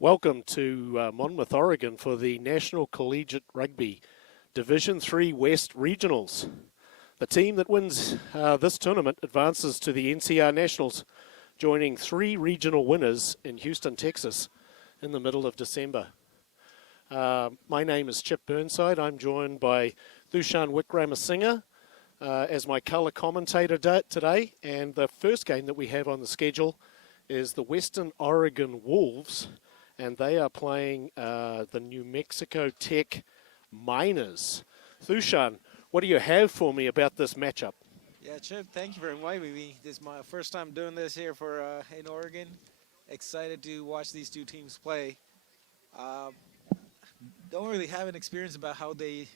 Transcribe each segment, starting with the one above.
Welcome to Monmouth, Oregon for the National Collegiate Rugby Division 3 West Regionals. The team that wins this tournament advances to the NCR Nationals, joining 3 regional winners in Houston, Texas in the middle of December. My name is Chip Burnside. I'm joined by Thushan Wickramasinghe as my colour commentator today. And the first game that we have on the schedule is the Western Oregon Wolves, and they are playing the New Mexico Tech Miners. Thushan, what do you have for me about this matchup? Yeah, Chip, thank you for inviting me. This is my first time doing this here for in Oregon. Excited to watch these two teams play. Don't really have an experience about how they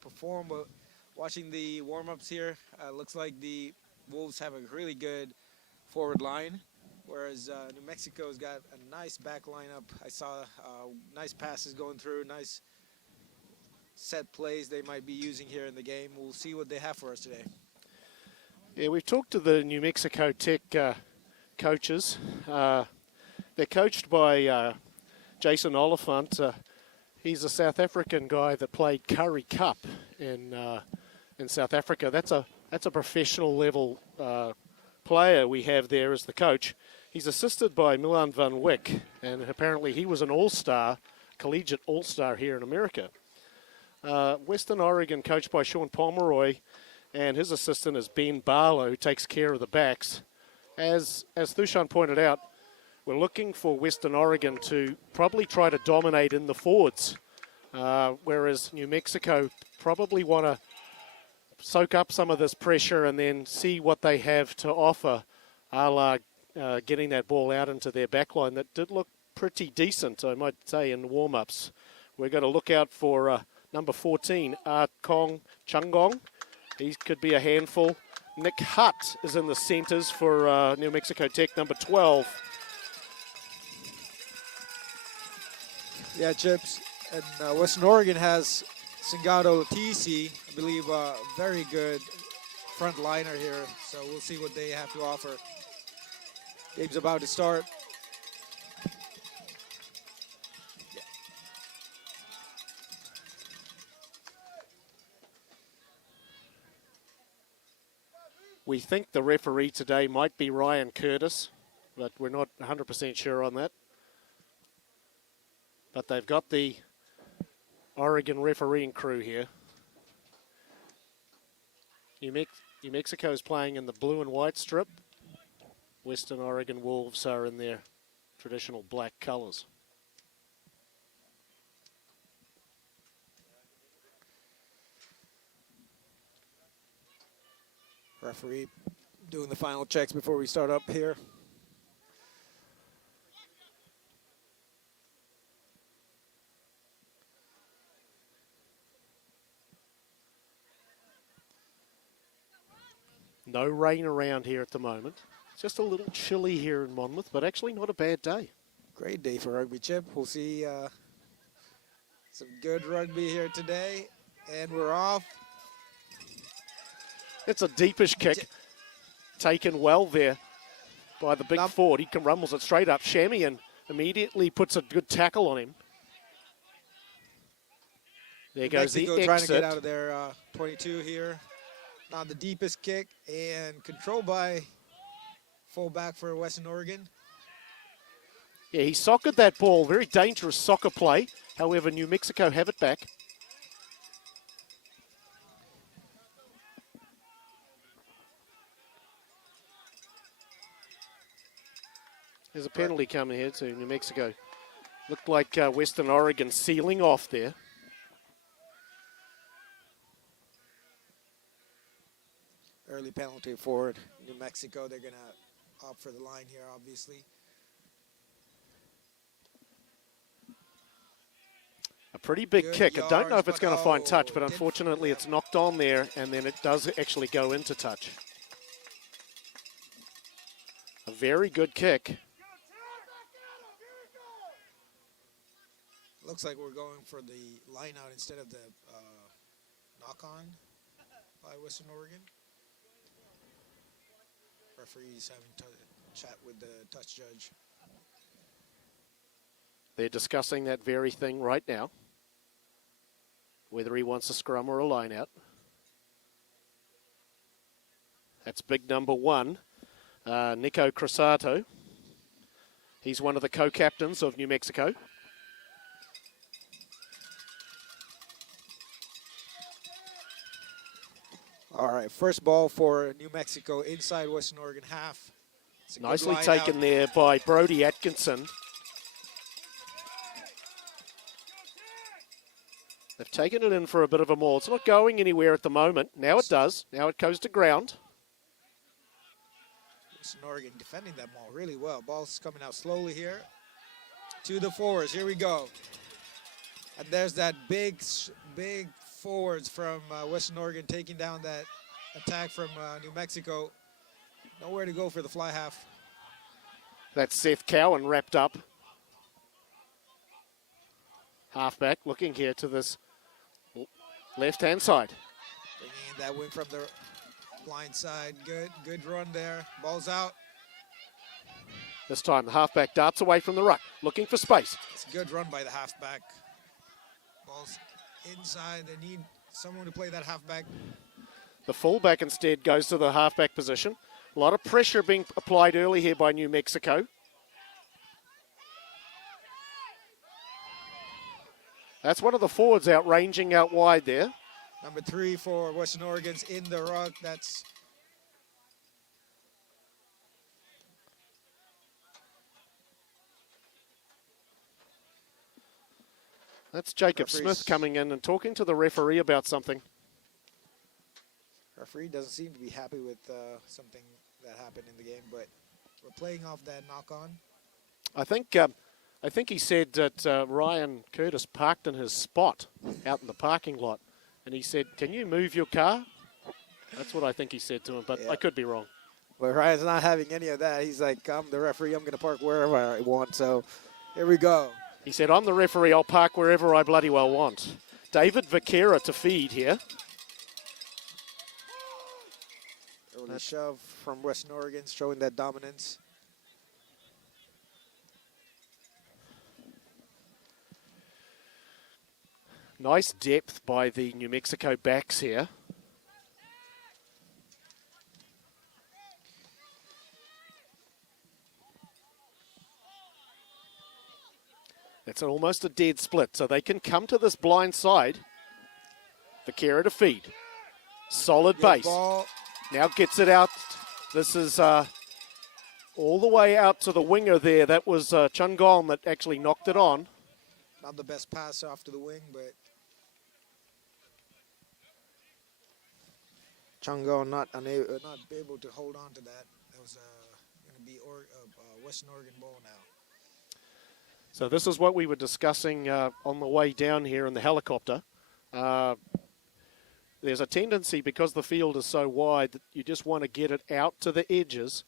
perform, but watching the warm-ups here, looks like the Wolves have a really good forward line, whereas New Mexico's got a nice back lineup. I saw nice passes going through, nice set plays they might be using here in the game. We'll see what they have for us today. Yeah, we've talked to the New Mexico Tech coaches. They're coached by Jason Oliphant. He's a South African guy that played Currie Cup in South Africa. That's a professional level player we have there as the coach. He's assisted by Milan van Wyk, and apparently he was an all-star, collegiate all-star here in America. Western Oregon coached by Sean Pomeroy, and his assistant is Ben Barlow, who takes care of the backs. As Thushan pointed out, we're looking for Western Oregon to probably try to dominate in the forwards, whereas New Mexico probably want to soak up some of this pressure and then see what they have to offer, a la getting that ball out into their backline that did look pretty decent, I might say, in warm-ups. We're going to look out for number 14, Kong Chungong. He could be a handful. Nick Hutt is in the centres for New Mexico Tech, number 12. Yeah, Chips. And Western Oregon has Singado Latisi, I believe a very good front liner here. So we'll see what they have to offer. Game's about to start. We think the referee today might be Ryan Curtis, but we're not 100% sure on that. But they've got the Oregon refereeing crew here. New Mexico is playing in the blue and white strip. Western Oregon Wolves are in their traditional black colours. Referee doing the final checks before we start up here. No rain around here at the moment. It's just a little chilly here in Monmouth, but actually not a bad day. Great day for rugby, Chip. We'll see some good rugby here today, and we're off. It's a deepish kick, taken well there by the big forward. He rumbles it straight up. Shamian immediately puts a good tackle on him. There goes the exit. Trying to get out of their 22 here. Not the deepest kick, and controlled by fullback for Western Oregon. Yeah, he soccered that ball. Very dangerous soccer play. However, New Mexico have it back. There's a penalty coming here to New Mexico. Looked like Western Oregon sealing off there. Early penalty for New Mexico. They're going to opt for the line here, obviously. A pretty big kick. I don't know if it's going to find touch, but unfortunately it's knocked on there, and then it does actually go into touch. A very good kick. Looks like we're going for the line out instead of the knock-on by Western Oregon. Referees having to chat with the touch judge. They're discussing that very thing right now, whether he wants a scrum or a line out. That's big number 1, Nico Crusato. He's one of the co-captains of New Mexico. All right, first ball for New Mexico inside Western Oregon half. Nicely taken there by Brody Atkinson. They've taken it in for a bit of a maul. It's not going anywhere at the moment. Now it does. Now it goes to ground. Western Oregon defending that maul really well. Ball's coming out slowly here. To the forwards. Here we go. And there's that big forwards from Western Oregon taking down that attack from New Mexico. Nowhere to go for the fly half. That's Seth Cowan wrapped up. Halfback looking here to this left-hand side. Bringing in that wing from the blind side. Good run there. Ball's out. This time the halfback darts away from the ruck, looking for space. It's a good run by the halfback. Ball's inside. They need someone to play that halfback. The fullback instead goes to the halfback position. A lot of pressure being applied early here by New Mexico. That's one of the forwards out ranging out wide there. Number 3 for Western Oregon's in the ruck. That's Jacob Smith coming in and talking to the referee about something. Referee doesn't seem to be happy with something that happened in the game, but we're playing off that knock-on. I think he said that Ryan Curtis parked in his spot out in the parking lot, and he said, "Can you move your car?" That's what I think he said to him, but yeah. I could be wrong. Well, Ryan's not having any of that. He's like, "I'm the referee. I'm going to park wherever I want." So here we go. He said, "I'm the referee. I'll park wherever I bloody well want." David Vaquera to feed here. Early shove from Western Oregon, showing that dominance. Nice depth by the New Mexico backs here. It's almost a dead split, so they can come to this blind side. Vaquera to feed. Solid base. Ball. Now gets it out. This is all the way out to the winger there. That was Chungong that actually knocked it on. Not the best pass after the wing, but Chungong not able to hold on to that. That was going to be Western Oregon ball now. So this is what we were discussing on the way down here in the helicopter. There's a tendency, because the field is so wide, that you just want to get it out to the edges.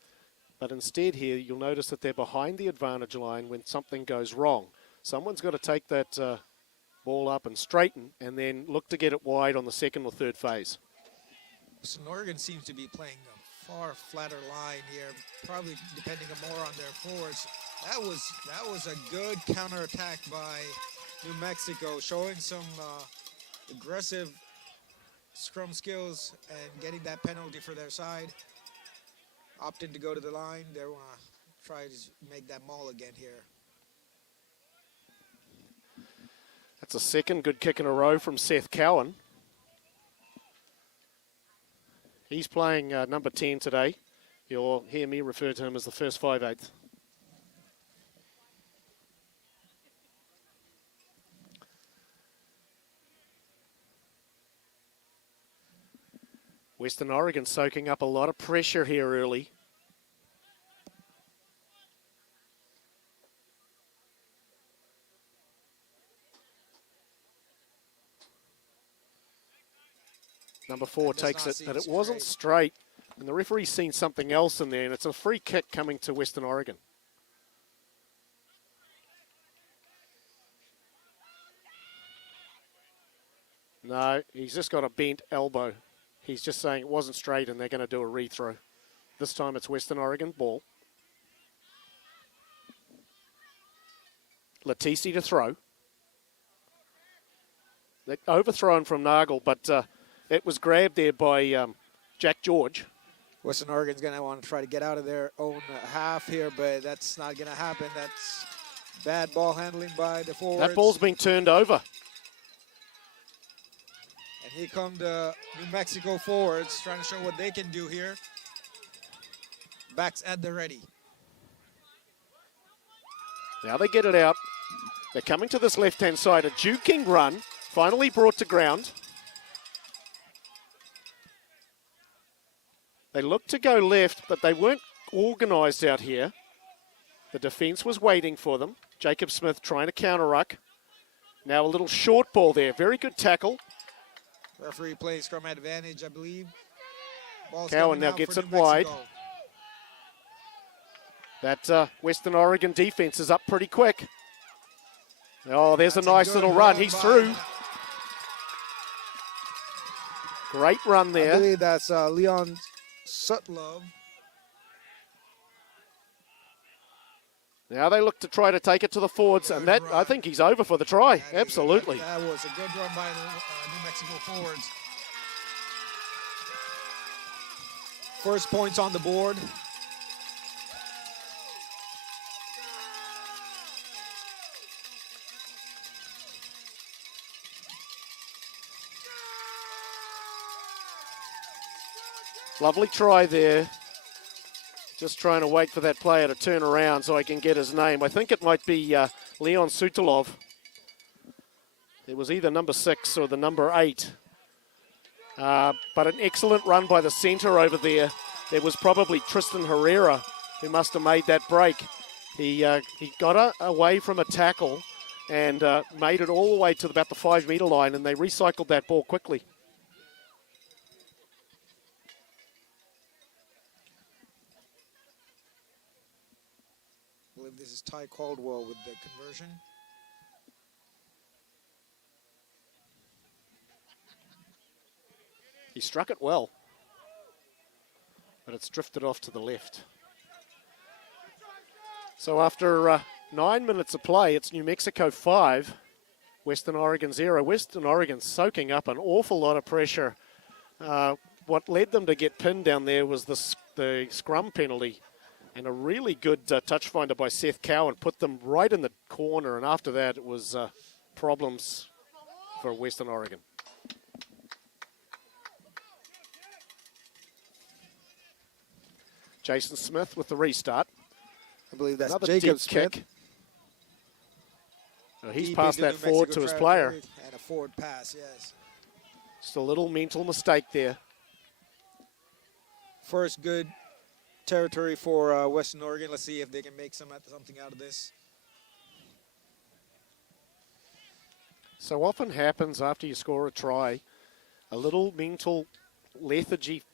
But instead here, you'll notice that they're behind the advantage line when something goes wrong. Someone's got to take that ball up and straighten, and then look to get it wide on the second or third phase. Western Oregon seems to be playing a far flatter line here, probably depending more on their forwards. That was a good counterattack by New Mexico, showing some aggressive scrum skills and getting that penalty for their side. Opting to go to the line. They want to try to make that maul again here. That's a second good kick in a row from Seth Cowan. He's playing number 10 today. You'll hear me refer to him as the first 5/8. Western Oregon soaking up a lot of pressure here early. Number 4 takes it, but it wasn't straight. And the referee's seen something else in there, and it's a free kick coming to Western Oregon. No, he's just got a bent elbow. He's just saying it wasn't straight, and they're going to do a rethrow. This time it's Western Oregon ball. Latisi to throw. They're overthrown from Nagel, but it was grabbed there by Jack George. Western Oregon's going to want to try to get out of their own half here, but that's not going to happen. That's bad ball handling by the forwards. That ball's been turned over. And here come the New Mexico forwards trying to show what they can do here. Backs at the ready. Now they get it out. They're coming to this left-hand side. A juking run, finally brought to ground. They looked to go left, but they weren't organised out here. The defence was waiting for them. Jacob Smith trying to counter-ruck. Now a little short ball there. Very good tackle. Referee playing scrum advantage, I believe. Ball's Cowan now gets it wide. That Western Oregon defense is up pretty quick. Oh, there's a nice little run. He's through. Great run there. I believe that's Leon Sutlove. Now they look to try to take it to the forwards, and that I think he's over for the try. Absolutely. That was a good run by the New Mexico forwards. First points on the board. Lovely try there. Just trying to wait for that player to turn around so I can get his name. I think it might be Leon Sutilov. It was either number 6 or the number 8. But an excellent run by the centre over there. It was probably Tristan Herrera who must have made that break. He got away from a tackle and made it all the way to about the 5-metre line, and they recycled that ball quickly. I believe this is Ty Caldwell with the conversion. He struck it well, but it's drifted off to the left. So after 9 minutes of play, it's New Mexico 5, Western Oregon 0. Western Oregon soaking up an awful lot of pressure. What led them to get pinned down there was the scrum penalty. And a really good touch finder by Seth Cowan put them right in the corner. And after that, it was problems for Western Oregon. Jason Smith with the restart. I believe that's another Jacob deep Smith. kick. He's passed that forward to his player. And a forward pass, yes. Just a little mental mistake there. First good territory for Western Oregon. Let's see if they can make something out of this. So often happens after you score a try, a little mental lethargy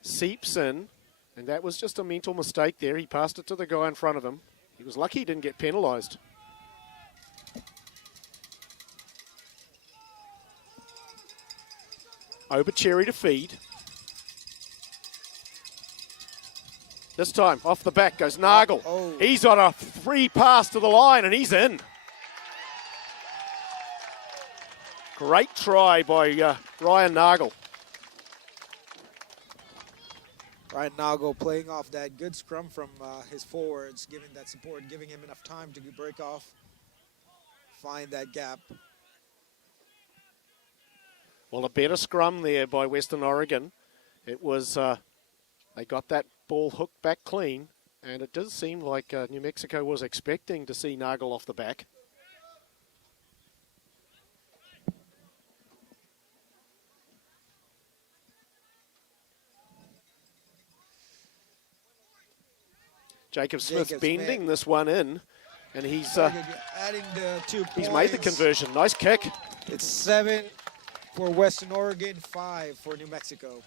seeps in, and that was just a mental mistake there. He passed it to the guy in front of him. He was lucky he didn't get penalised. Obercherry to feed. This time, off the back goes Nagel. Oh. He's on a free pass to the line, and he's in. Great try by Ryan Nagel. Ryan Nagel playing off that good scrum from his forwards, giving that support, giving him enough time to break off, find that gap. Well, a better scrum there by Western Oregon. It was, they got that ball hooked back clean, and it does seem like New Mexico was expecting to see Nagel off the back. Jacob Smith bending this one in, and he's adding the 2 points. He's made the conversion. Nice kick. It's 7 for Western Oregon, 5 for New Mexico.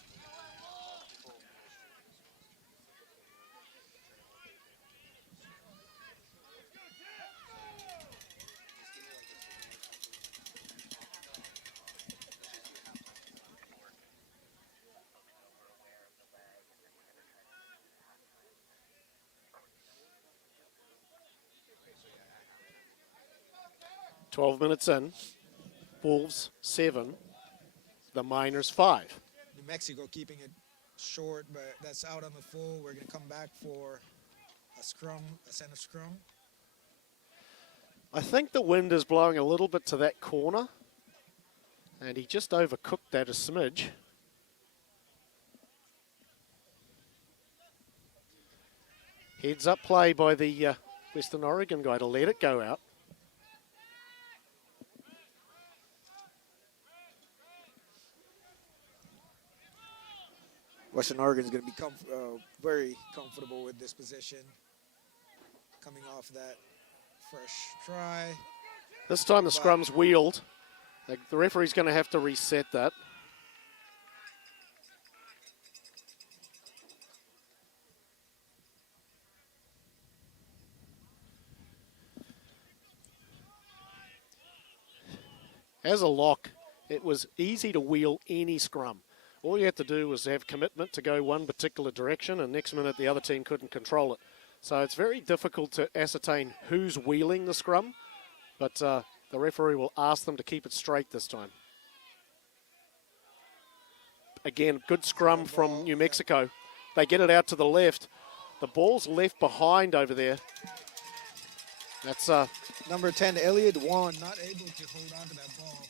12 minutes in. Wolves 7. The Miners 5. New Mexico keeping it short, but that's out on the full. We're going to come back for a scrum, a center scrum. I think the wind is blowing a little bit to that corner. And he just overcooked that a smidge. Heads up play by the Western Oregon guy to let it go out. Western Oregon is going to be very comfortable with this position. Coming off that fresh try. This time the scrum's wheeled. The referee's going to have to reset that. As a lock, it was easy to wheel any scrum. All you had to do was have commitment to go one particular direction, and next minute the other team couldn't control it. So it's very difficult to ascertain who's wheeling the scrum, but the referee will ask them to keep it straight this time. Again, good scrum from New Mexico. They get it out to the left. The ball's left behind over there. That's number 10, Elliot Wan, not able to hold on to that ball.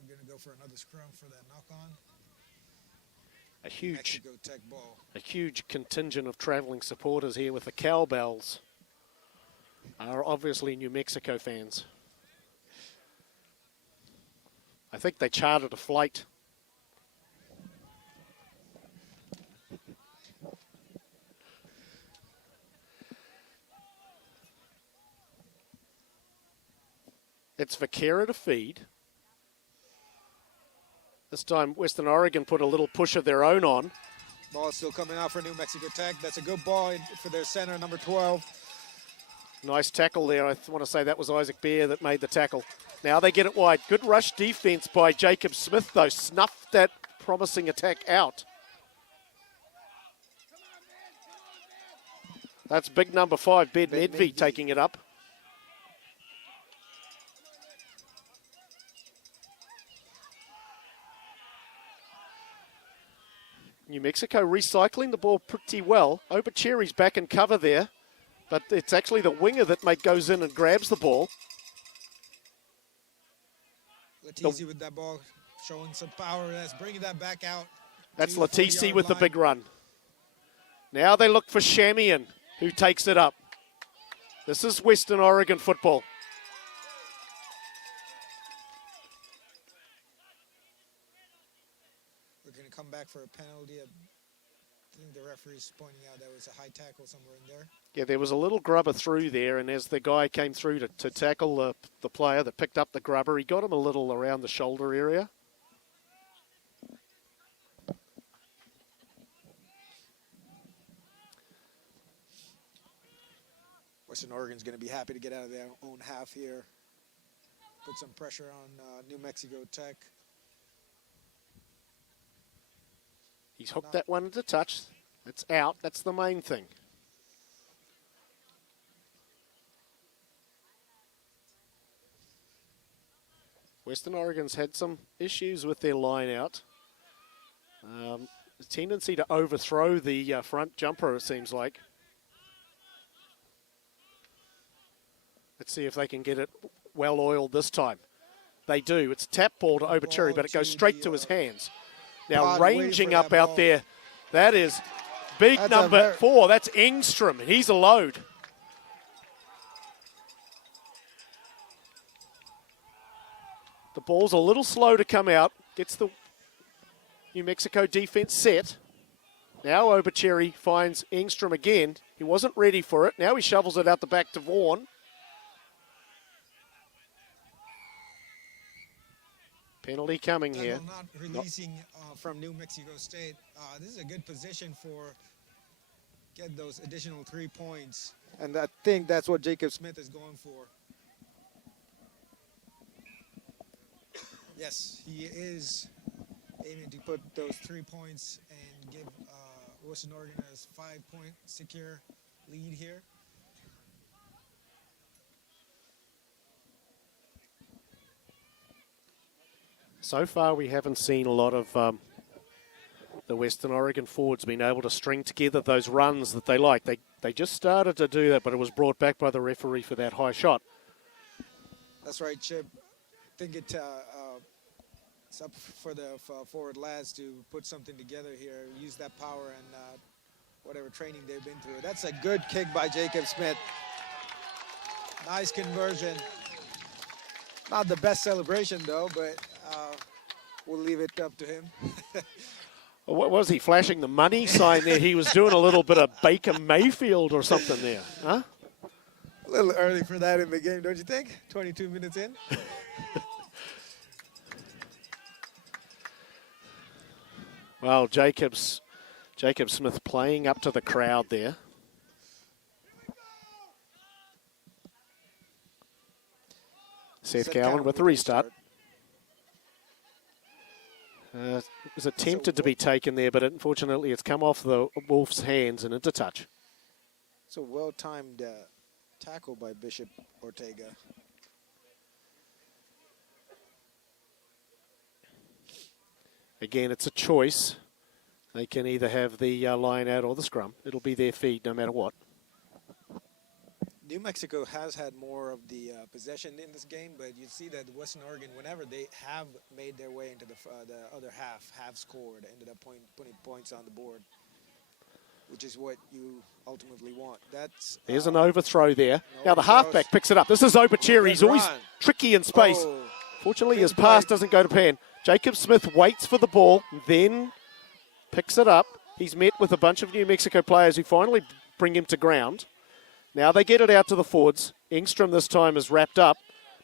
We're going to go for another scrum for that knock-on. Mexico Tech ball. A huge contingent of traveling supporters here with the cowbells are obviously New Mexico fans. I think they chartered a flight. It's Vaquera to feed. This time Western Oregon put a little push of their own on. Ball is still coming out for New Mexico Tech. That's a good ball for their center, number 12. Nice tackle there. I want to say that was Isaac Bear that made the tackle. Now they get it wide. Good rush defense by Jacob Smith, though. Snuffed that promising attack out. That's big number 5, Ben Medvey, taking it up. New Mexico recycling the ball pretty well. Obucheri's back in cover there, but it's actually the winger that goes in and grabs the ball. Latisi with that ball, showing some power. That's bringing that back out. That's Latisi with the big run. Now they look for Shamian, who takes it up. This is Western Oregon football. We're going to come back for a penalty. I think the referee's pointing out there was a high tackle somewhere in there. Yeah, there was a little grubber through there, and as the guy came through to tackle the player that picked up the grubber, he got him a little around the shoulder area. Western Oregon's going to be happy to get out of their own half here. Put some pressure on New Mexico Tech. He's hooked that one into touch. It's out. That's the main thing. Western Oregon's had some issues with their line out. A tendency to overthrow the front jumper, it seems like. Let's see if they can get it well oiled this time. They do. It's a tap ball to Obucheri, but it goes straight to his hands. Now ranging up out there, that is big number 4. That's Engstrom. He's a load. The ball's a little slow to come out. Gets the New Mexico defense set. Now Obucheri finds Engstrom again. He wasn't ready for it. Now he shovels it out the back to Vaughan. Penalty coming here. Not releasing from New Mexico State. This is a good position for get those additional 3 points. And I think that's what Jacob Smith is going for. Yes, he is aiming to put those 3 points and give Western Oregon a 5-point secure lead here. So far, we haven't seen a lot of the Western Oregon forwards being able to string together those runs that they like. They just started to do that, but it was brought back by the referee for that high shot. That's right, Chip. I think it's up for the forward lads to put something together here, use that power and whatever training they've been through. That's a good kick by Jacob Smith. Nice conversion. Not the best celebration, though, but we'll leave it up to him. What was he, flashing the money sign there? He was doing a little bit of Baker Mayfield or something there, huh? A little early for that in the game, don't you think? 22 minutes in. Well, Jacob Smith playing up to the crowd there. Seth Cowan with the restart. It was attempted to be taken there, but unfortunately it's come off the Wolves' hands and into touch. It's a well-timed tackle by Bishop Ortega. Again, it's a choice. They can either have the line out or the scrum. It'll be their feed no matter what. New Mexico has had more of the possession in this game, but you see that Western Oregon, whenever they have made their way into the other half, have scored, ended up putting points on the board, which is what you ultimately want. There's an overthrow there. Now the halfback picks it up. This is Obachir. He's always tricky in space. Fortunately, his pass doesn't go to pan. Jacob Smith waits for the ball, then picks it up. He's met with a bunch of New Mexico players who finally bring him to ground. Now they get it out to the forwards. Engstrom this time is wrapped up,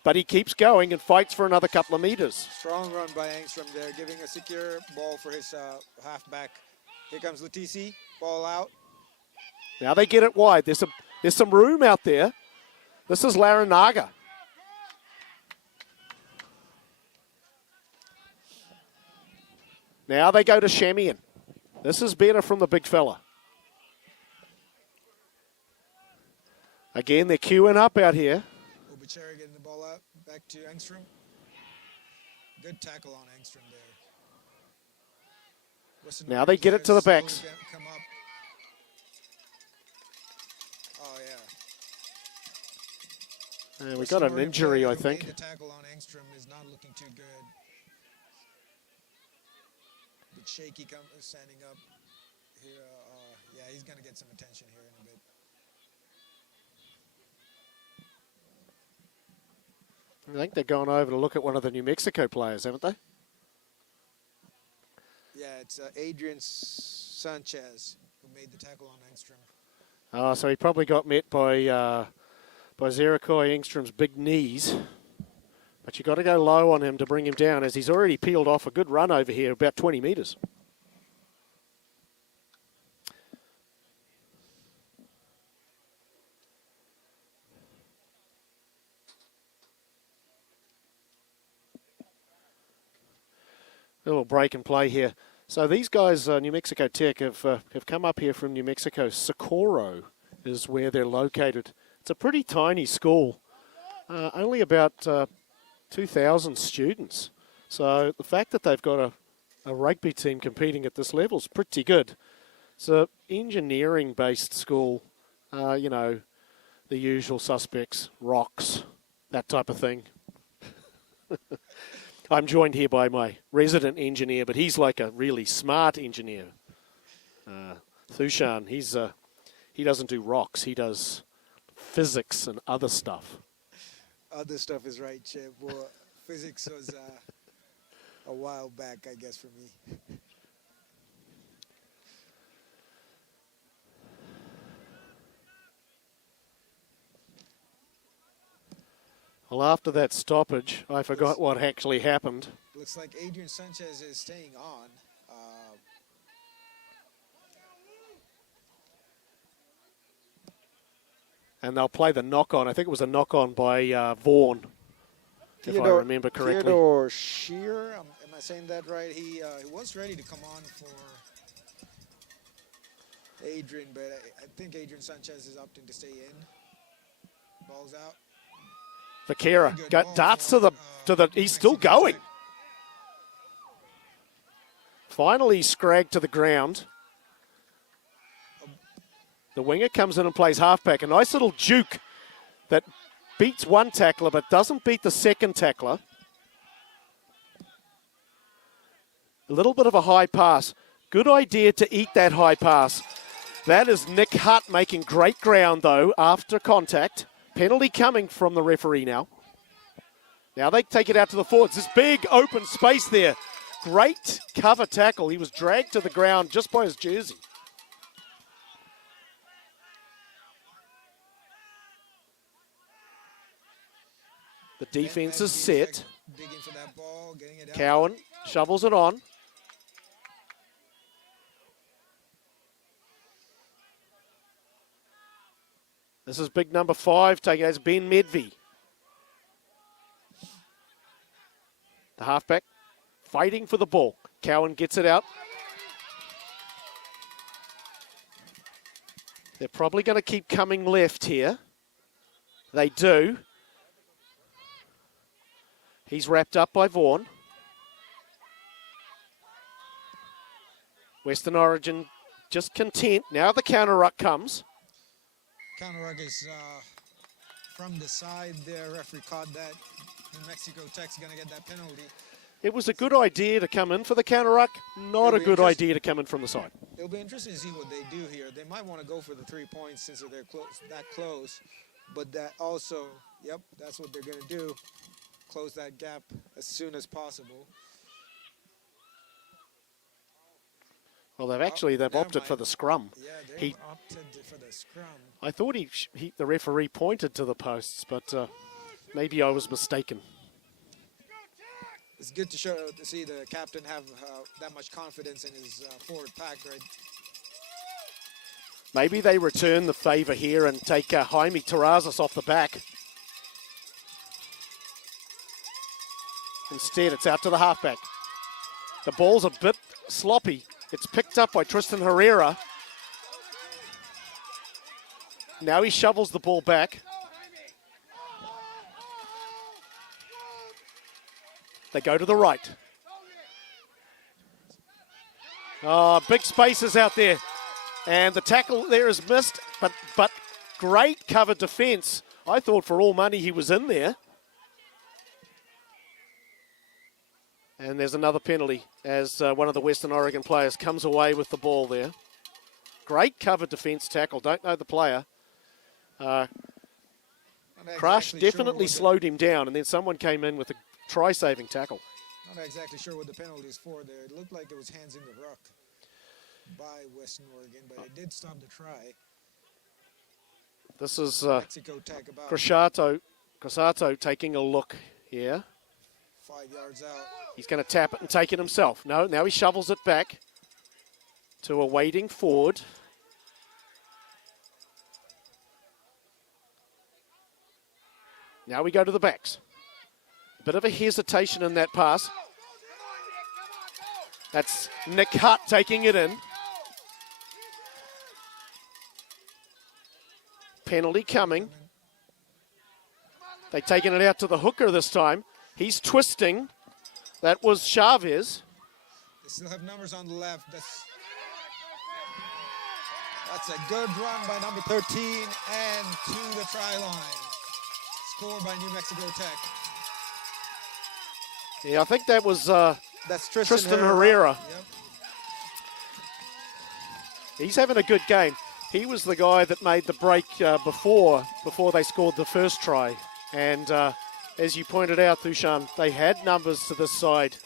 but he keeps going and fights for another couple of meters. Strong run by Engstrom there, giving a secure ball for his halfback. Here comes Latisi, ball out. Now they get it wide. There's some room out there. This is Laranaga. Now they go to Shamian. This is better from the big fella. Again, they're queuing up out here. Obachera getting the ball out, back to Engstrom. Good tackle on Engstrom there. Now they get it to the backs. Come up. Oh, yeah. And we got an injury, I think. The tackle on Engstrom is not looking too good. But shaky standing up here. Yeah, he's going to get some attention here in a bit. I think they're going over to look at one of the New Mexico players, haven't they? Yeah, it's Adrian Sanchez who made the tackle on Engstrom. Oh, so he probably got met by Zerakoy Engstrom's big knees. But you got to go low on him to bring him down, as he's already peeled off a good run over here, about 20 metres. A little break and play here. So these guys, New Mexico Tech, have come up here from New Mexico. Socorro is where they're located. It's a pretty tiny school, only about 2,000 students. So the fact that they've got a rugby team competing at this level is pretty good. It's an engineering-based school, you know, the usual suspects, rocks, that type of thing. I'm joined here by my resident engineer, but he's like a really smart engineer. Thushan, he doesn't do rocks. He does physics and other stuff. Other stuff is right, Chip. Well, physics was a while back, I guess, for me. Well, after that stoppage, I forgot what actually happened. Looks like Adrian Sanchez is staying on. And they'll play the knock-on. I think it was a knock-on by Vaughan, if I remember correctly. Theodore Shear, am I saying that right? He was ready to come on for Adrian, but I think Adrian Sanchez is opting to stay in. Ball's out. Vaquera darts to the. He's still going. Finally scragged to the ground. The winger comes in and plays halfback. A nice little juke that beats one tackler but doesn't beat the second tackler. A little bit of a high pass. Good idea to eat that high pass. That is Nick Hutt making great ground, though, after contact. Penalty coming from the referee now. Now they take it out to the forwards. This big open space there. Great cover tackle. He was dragged to the ground just by his jersey. The defense is set. Cowan shovels it on. This is big number 5, taking as Ben Medvey. The halfback fighting for the ball. Cowan gets it out. They're probably going to keep coming left here. They do. He's wrapped up by Vaughan. Western Origin just content. Now the counter ruck comes. Counter ruck is from the side there. Referee caught that. New Mexico Tech's going to get that penalty. It was a good idea to come in for the counter ruck, not a good idea to come in from the side. It'll be interesting to see what they do here. They might want to go for the 3 points since they're that close. But that also, yep, that's what they're going to do. Close that gap as soon as possible. Well, they've opted for the scrum. Yeah, they've opted for the scrum. I thought the referee pointed to the posts, but maybe I was mistaken. It's good to see the captain have that much confidence in his forward pack, right? Maybe they return the favour here and take Jaime Terrazas off the back. Instead, it's out to the halfback. The ball's a bit sloppy. It's picked up by Tristan Herrera. Now he shovels the ball back. They go to the right. Oh, big spaces out there. And the tackle there is missed, but great cover defence. I thought for all money he was in there. And there's another penalty as one of the Western Oregon players comes away with the ball there. Great cover defence tackle. Don't know the player. Crush definitely slowed him down, and then someone came in with a try-saving tackle. Not exactly sure what the penalty is for there. It looked like it was hands in the ruck by Western Oregon, but it did stop the try. This is Mexico Tech about Crasato taking a look here. 5 yards out. He's going to tap it and take it himself. No, now he shovels it back to a waiting forward. Now we go to the backs. Bit of a hesitation in that pass. That's Nick Hutt taking it in. Penalty coming. They've taken it out to the hooker this time. He's twisting. That was Chavez. They still have numbers on the left. That's a good run by number 13 and to the try line. Scored by New Mexico Tech. Yeah, I think that was that's Tristan Herrera. Yep. He's having a good game. He was the guy that made the break before they scored the first try. And as you pointed out, Thushan, they had numbers to this side,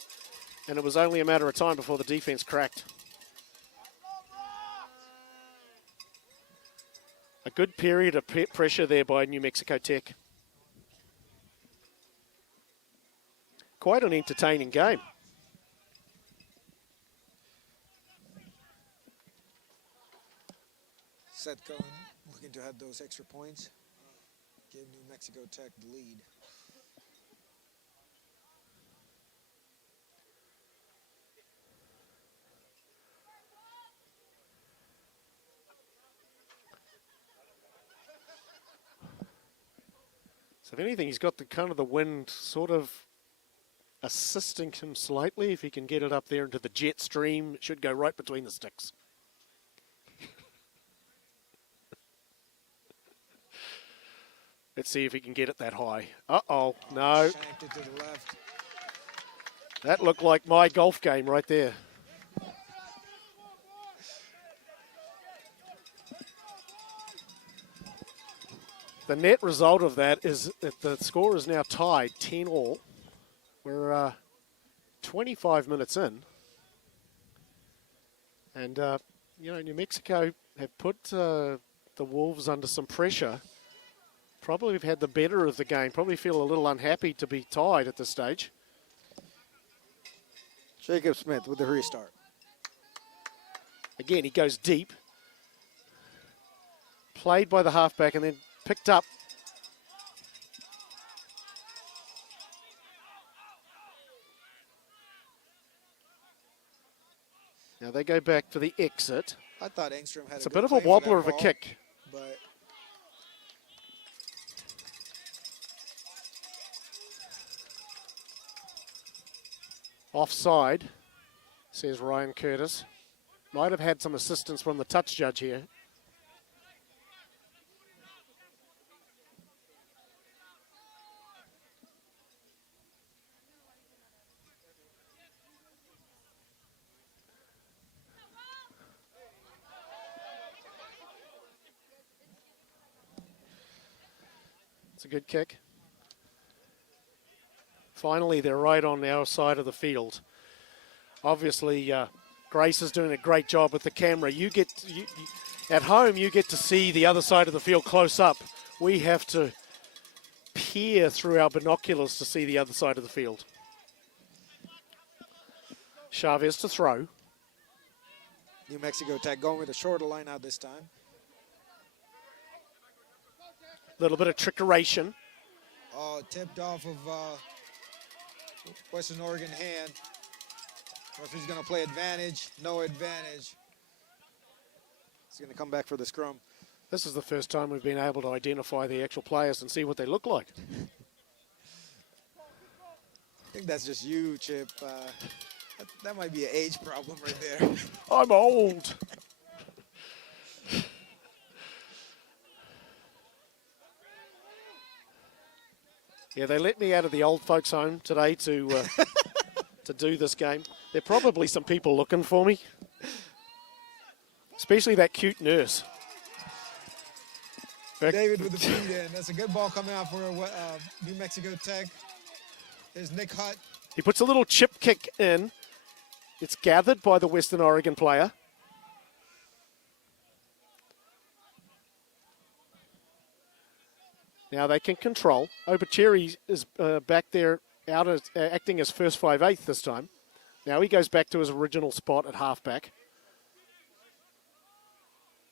and it was only a matter of time before the defense cracked. A good period of pressure there by New Mexico Tech. Quite an entertaining game. Seth Cohen looking to have those extra points. Give New Mexico Tech the lead. So if anything, he's got the kind of the wind sort of assisting him slightly. If he can get it up there into the jet stream, it should go right between the sticks. Let's see if he can get it that high. Uh-oh, no. Shanked it to the left. That looked like my golf game right there. The net result of that is that the score is now tied 10-all. We're 25 minutes in. And, New Mexico have put the Wolves under some pressure. Probably have had the better of the game. Probably feel a little unhappy to be tied at this stage. Jacob Smith with the restart. Again, he goes deep. Played by the halfback and then picked up. Now they go back for the exit. I thought Engstrom had It's a bit of a wobbler of a kick. But Offside, says Ryan Curtis. Might have had some assistance from the touch judge here. It's a good kick. Finally, they're right on our side of the field. Obviously, Grace is doing a great job with the camera. At home, you get to see the other side of the field close up. We have to peer through our binoculars to see the other side of the field. Chavez to throw. New Mexico Tech going with a shorter line out this time. Little bit of trickeration. Oh, tipped off of Western Oregon hand. Referee's going to play advantage. No advantage. He's going to come back for the scrum. This is the first time we've been able to identify the actual players and see what they look like. I think that's just you, Chip. That might be an age problem right there. I'm old. Yeah, they let me out of the old folks' home today to to do this game. There are probably some people looking for me, especially that cute nurse. David with the feed in. That's a good ball coming out for New Mexico Tech. There's Nick Hutt. He puts a little chip kick in. It's gathered by the Western Oregon player. Now they can control. Obacheri is back there out as, acting as first 5/8 this time. Now he goes back to his original spot at halfback.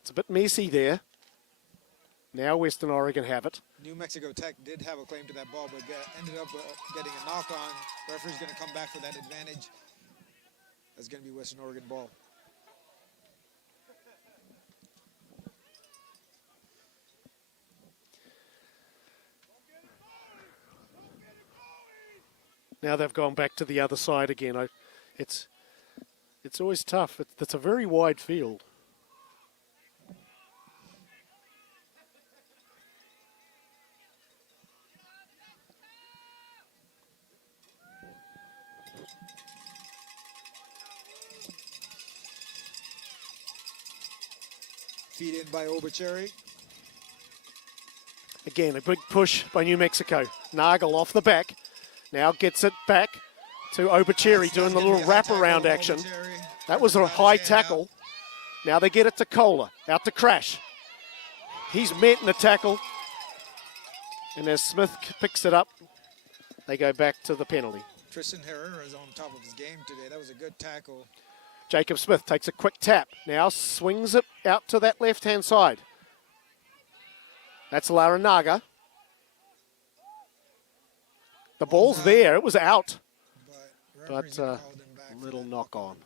It's a bit messy there. Now Western Oregon have it. New Mexico Tech did have a claim to that ball, but ended up getting a knock on. Referee's going to come back for that advantage. That's going to be Western Oregon ball. Now they've gone back to the other side again. It's always tough. It's a very wide field. Feed in by Obacheri. Again, a big push by New Mexico. Nagel off the back. Now gets it back to Obacheri doing the little wraparound action. That was a high tackle. Now they get it to Kohler. Out to Crash. He's met in the tackle. And as Smith picks it up, they go back to the penalty. Tristan Herrera is on top of his game today. That was a good tackle. Jacob Smith takes a quick tap. Now swings it out to that left-hand side. That's Laranaga. The ball's there. It was out. But a little knock on.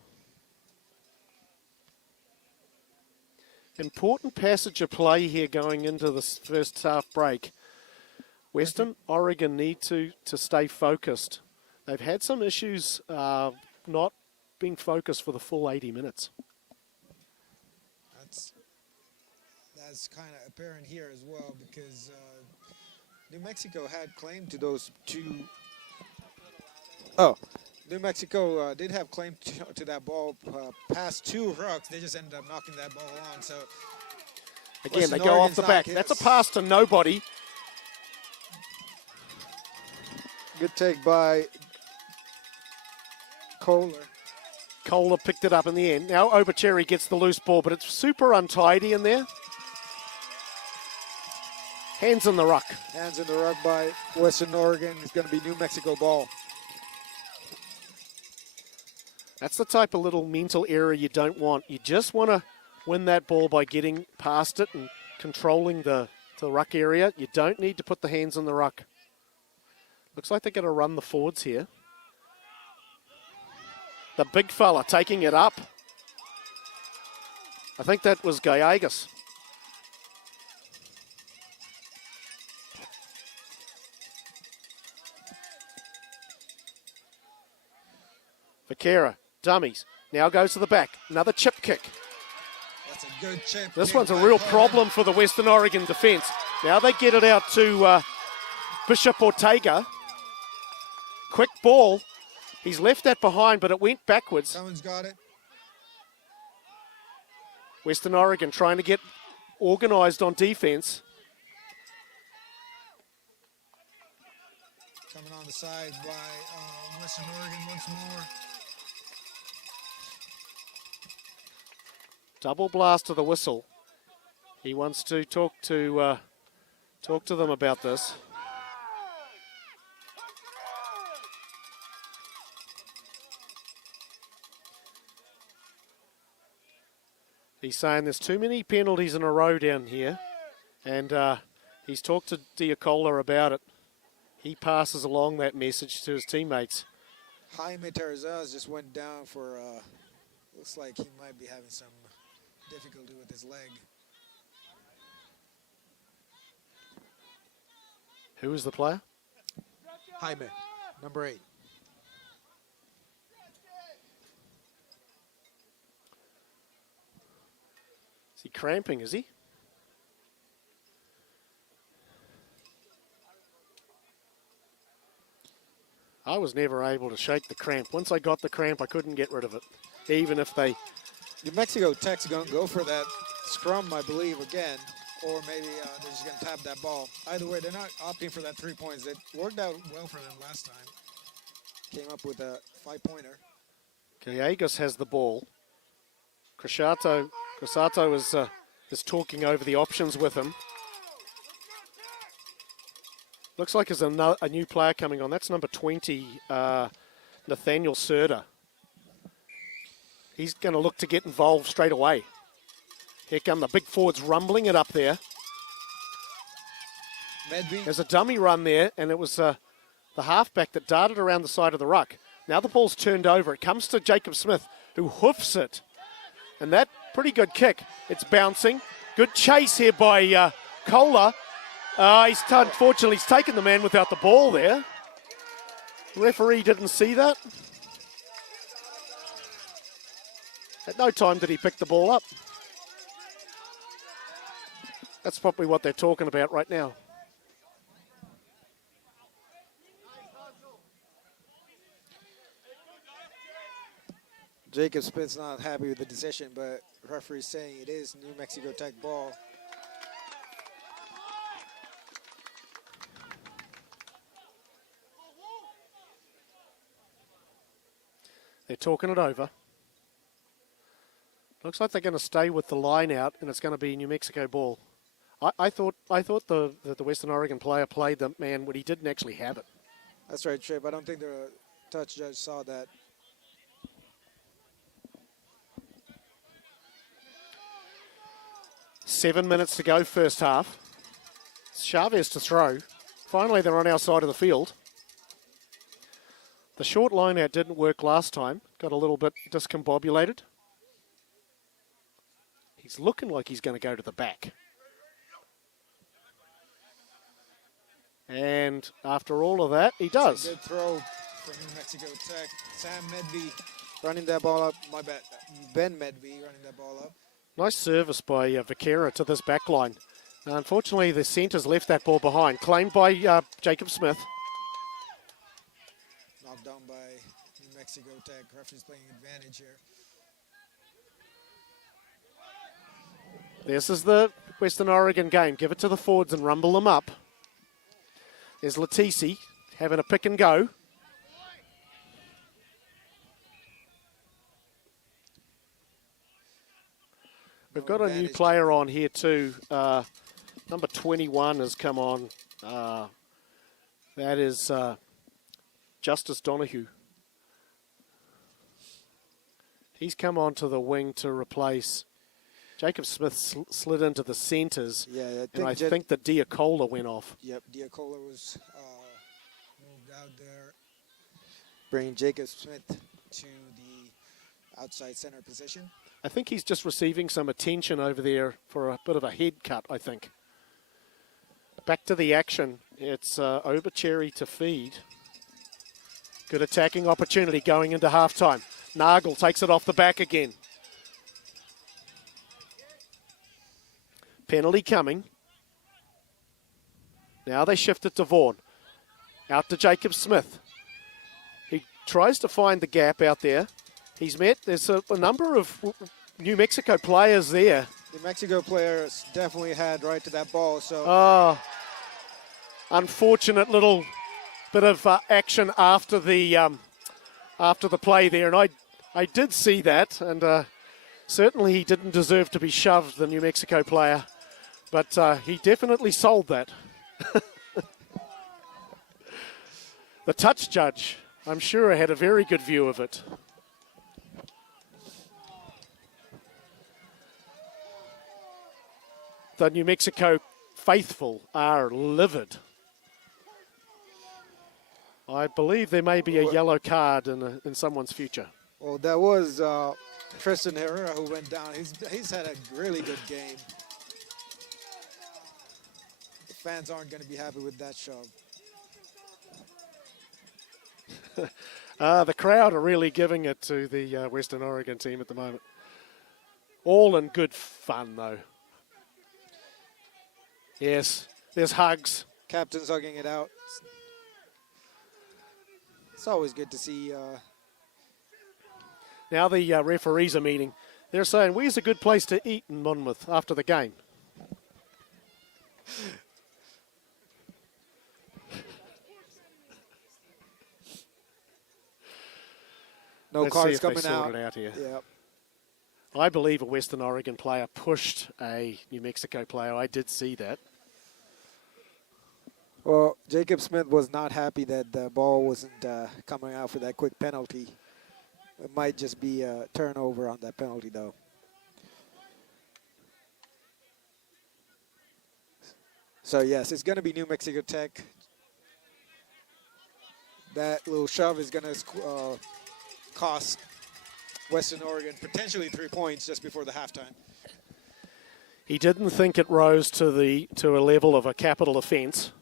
Important passage of play here going into this first half break. Western Oregon need to stay focused. they've had some issues not being focused for the full 80 minutes. That's kind of apparent here as well, because New Mexico had claim to those two. Oh, New Mexico did have claim to that ball past two rucks. They just ended up knocking that ball on. So again, they go off the back. That's a pass to nobody. Good take by Kohler. Kohler picked it up in the end. Now Obercherry gets the loose ball, but it's super untidy in there. Hands in the ruck. Hands in the ruck by Western Oregon. It's going to be New Mexico ball. That's the type of little mental error you don't want. You just want to win that ball by getting past it and controlling the ruck area. You don't need to put the hands in the ruck. Looks like they're going to run the forwards here. The big fella taking it up. I think that was Gallegos. Vaquera, dummies. Now goes to the back. Another chip kick. That's a good chip. This one's a real problem for the Western Oregon defence. Now they get it out to Bishop Ortega. Quick ball. He's left that behind, but it went backwards. Someone's got it. Western Oregon trying to get organised on defence. Coming on the side by Western Oregon once more. Double blast to the whistle. He wants to talk to them about this. He's saying there's too many penalties in a row down here, and he's talked to Diacola about it. He passes along that message to his teammates. Jaime Terrazas just went down for, looks like he might be having some difficulty with his leg. Who is the player? Jaime, number 8. Is he cramping, is he? I was never able to shake the cramp. Once I got the cramp, I couldn't get rid of it, even if they... New Mexico Tech's going to go for that scrum, I believe, again, or maybe they're just going to tap that ball. Either way, they're not opting for that 3 points. It worked out well for them last time. Came up with a 5-pointer. Gallegos has the ball. Crissato is talking over the options with him. Looks like there's a new player coming on. That's number 20, Nathaniel Serda. He's going to look to get involved straight away. Here come the big forwards rumbling it up there. Medby. There's a dummy run there, and it was the halfback that darted around the side of the ruck. Now the ball's turned over. It comes to Jacob Smith, who hoofs it. And that pretty good kick. It's bouncing. Good chase here by Kohler. Unfortunately, he's taken the man without the ball there. The referee didn't see that. At no time did he pick the ball up. That's probably what they're talking about right now. Jacob Smith's not happy with the decision, but the referee's saying it is New Mexico Tech ball. They're talking it over. Looks like they're going to stay with the line out, and it's going to be New Mexico ball. I thought the Western Oregon player played the man when he didn't actually have it. That's right, Trip. I don't think the touch judge saw that. Seven minutes to go, first half. Chavez to throw. Finally, they're on our side of the field. The short line out didn't work last time. Got a little bit discombobulated. He's looking like he's going to go to the back. And after all of that, he does. Good throw for New Mexico Tech. Sam Medvey running that ball up. My bad. Ben Medvey running that ball up. Nice service by Vaquera to this back line. Unfortunately, the centres left that ball behind. Claimed by Jacob Smith. Knocked down by New Mexico Tech. Referee's playing advantage here. This is the Western Oregon game. Give it to the forwards and rumble them up. There's Latisi having a pick and go. We've got a new player on here too. Number 21 has come on. That is Justice Donahue. He's come onto the wing to replace Jacob Smith. Slid into the centres. Yeah, I think the Diacola went off. Yep, Diacola was moved out there, bringing Jacob Smith to the outside center position. I think he's just receiving some attention over there for a bit of a head cut, I think. Back to the action. It's Obercherry to feed. Good attacking opportunity going into halftime. Nagel takes it off the back again. Penalty coming. Now they shift it to Vaughan. Out to Jacob Smith. He tries to find the gap out there. He's met. There's a number of New Mexico players there. The Mexico players definitely had right to that ball. So, unfortunate little bit of action after the play there, and I did see that, and certainly he didn't deserve to be shoved, the New Mexico player, but he definitely sold that. The touch judge, I'm sure, had a very good view of it. The New Mexico faithful are livid. I believe there may be a yellow card in someone's future. Well, that was Tristan Herrera who went down. He's had a really good game. The fans aren't going to be happy with that shove. The crowd are really giving it to the Western Oregon team at the moment. All in good fun, though. Yes, there's hugs. Captain's hugging it out. It's always good to see. Now the referees are meeting. They're saying, where's a good place to eat in Monmouth after the game? No Let's cards see if coming they sort it out here. Yep. I believe a Western Oregon player pushed a New Mexico player. I did see that. Well, Jacob Smith was not happy that the ball wasn't coming out for that quick penalty. It might just be a turnover on that penalty, though. So, yes, it's going to be New Mexico Tech. That little shove is going to cost Western Oregon potentially 3 points just before the halftime. He didn't think it rose to a level of a capital offence.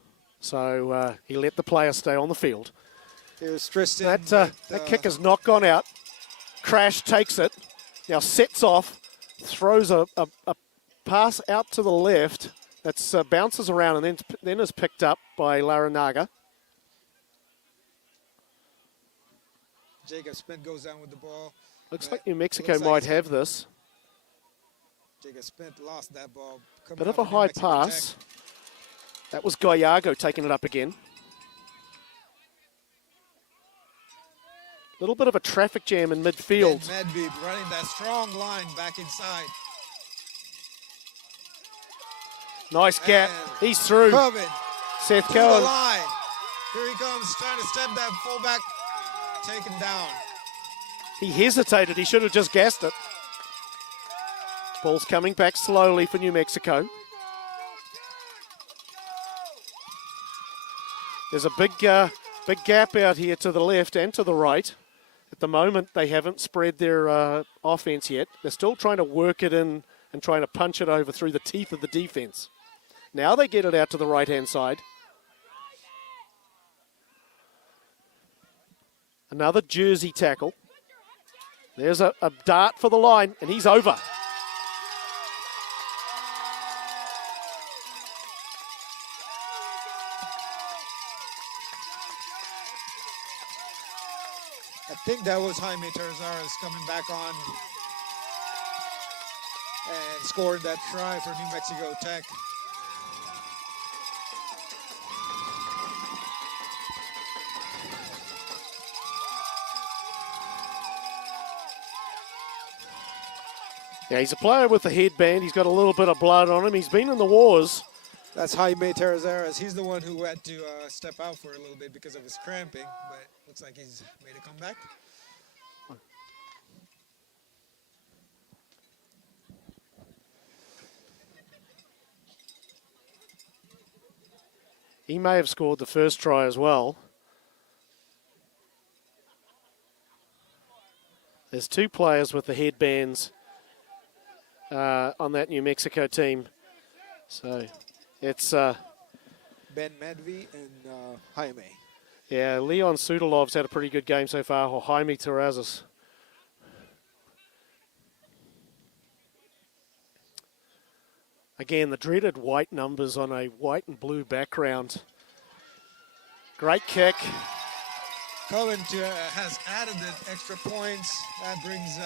So he let the player stay on the field. Here's Tristan. That kick has not gone out. Crash takes it. Now sets off. Throws a pass out to the left. That bounces around and then is picked up by Laranaga. Jacob Smith goes down with the ball. Looks like New Mexico might have this. Jacob Smith lost that ball. Bit of a high pass. That was Gallardo taking it up again. Little bit of a traffic jam in midfield. Medvey running that strong line back inside. Nice gap. And he's through. Coven Seth to Cohen. the line. Here he comes, trying to step that fullback. Taken down. He hesitated. He should have just gassed it. Ball's coming back slowly for New Mexico. There's a big gap out here to the left and to the right. At the moment, they haven't spread their offense yet. They're still trying to work it in and trying to punch it over through the teeth of the defense. Now they get it out to the right-hand side. Another Jersey tackle. There's a dart for the line, and he's over. I think that was Jaime Terzares coming back on and scoring that try for New Mexico Tech. Yeah, he's a player with a headband. He's got a little bit of blood on him. He's been in the wars. That's Jaime Terzares. He's the one who had to step out for a little bit because of his cramping, but looks like he's made a comeback. He may have scored the first try as well. There's two players with the headbands on that New Mexico team. So it's... Ben Medvey and Jaime. Yeah, Leon Sudalov's had a pretty good game so far, or Jaime Terrazas. Again, the dreaded white numbers on a white and blue background. Great kick. Cohen has added the extra points. That brings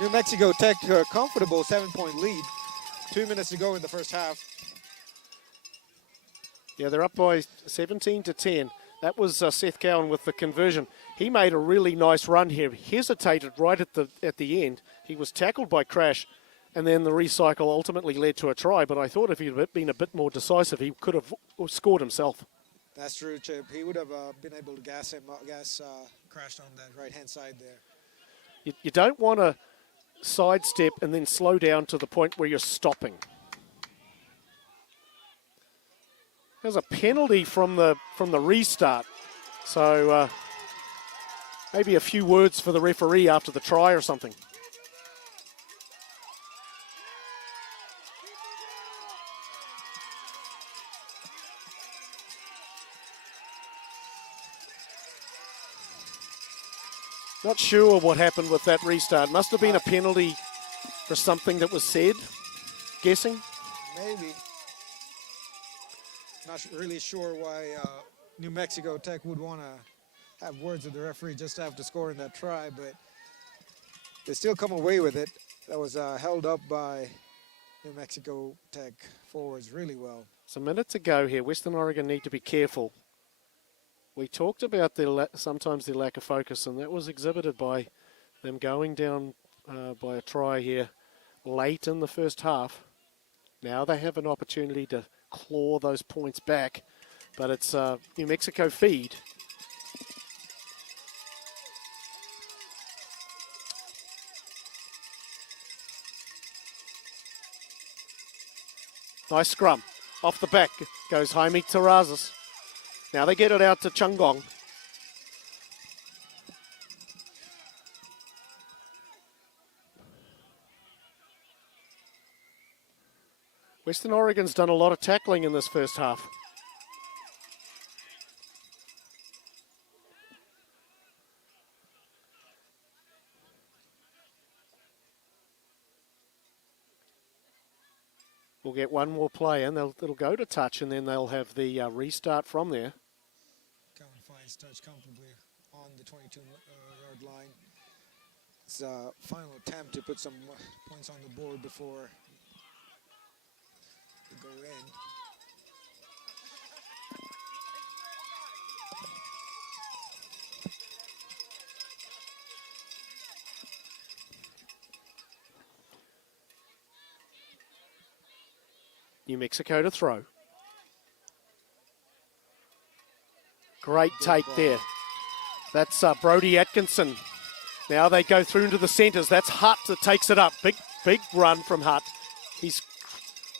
New Mexico Tech to a comfortable 7-point lead. 2 minutes to go in the first half. Yeah, they're up by 17-10. That was Seth Cowan with the conversion. He made a really nice run here. Hesitated right at the end. He was tackled by Crash, and then the recycle ultimately led to a try. But I thought if he'd been a bit more decisive, he could have scored himself. That's true, Chip. He would have been able to gas Crash on that right-hand side there. You don't want to sidestep and then slow down to the point where you're stopping. There's a penalty from the restart. So maybe a few words for the referee after the try or something. Not sure what happened with that restart. Must have been a penalty for something that was said. Guessing? Maybe. Not really sure why New Mexico Tech would want to have words with the referee just after scoring that try, but they still come away with it. That was held up by New Mexico Tech forwards really well. It's a minute to go here. Western Oregon need to be careful. We talked about sometimes their lack of focus, and that was exhibited by them going down by a try here late in the first half. Now they have an opportunity to claw those points back, but it's New Mexico feed. Nice scrum. Off the back goes Jaime Terrazas. Now they get it out to Chungong. Western Oregon's done a lot of tackling in this first half. We'll get one more play in. It'll go to touch, and then they'll have the restart from there. Cowan finds touch comfortably on the 22-yard line. It's a final attempt to put some points on the board before they go in. New Mexico to throw. Great take there. That's Brody Atkinson. Now they go through into the centres. That's Hutt that takes it up. Big run from Hutt. He's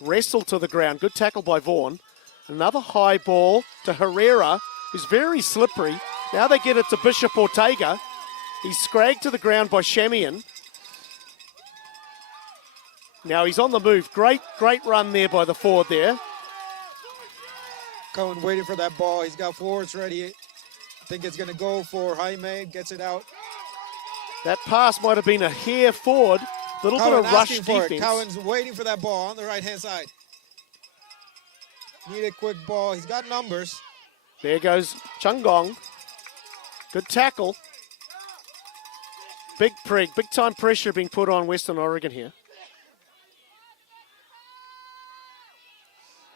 wrestled to the ground. Good tackle by Vaughan. Another high ball to Herrera, who's very slippery. Now they get it to Bishop Ortega. He's scragged to the ground by Shamian. Now he's on the move. Great run there by the forward there. Cohen waiting for that ball. He's got forwards ready. I think it's going to go for Jaime. Gets it out. That pass might have been a hair forward. Little bit of rush defense. Cowan's waiting for that ball on the right-hand side. Need a quick ball. He's got numbers. There goes Chungong. Good tackle. Big time pressure being put on Western Oregon here.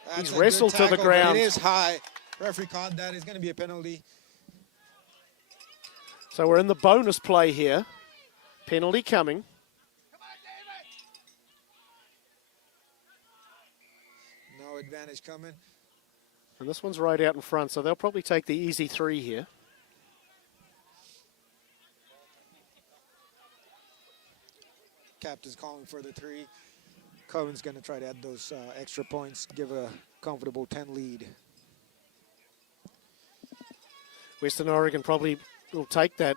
That's He's wrestled to the ground. It is high. Referee caught that. It's going to be a penalty. So we're in the bonus play here. Penalty coming. No advantage coming. And this one's right out in front, so they'll probably take the easy 3 here. Captain's calling for the 3. Cohen's going to try to add those extra points, give a comfortable 10 lead. Western Oregon probably will take that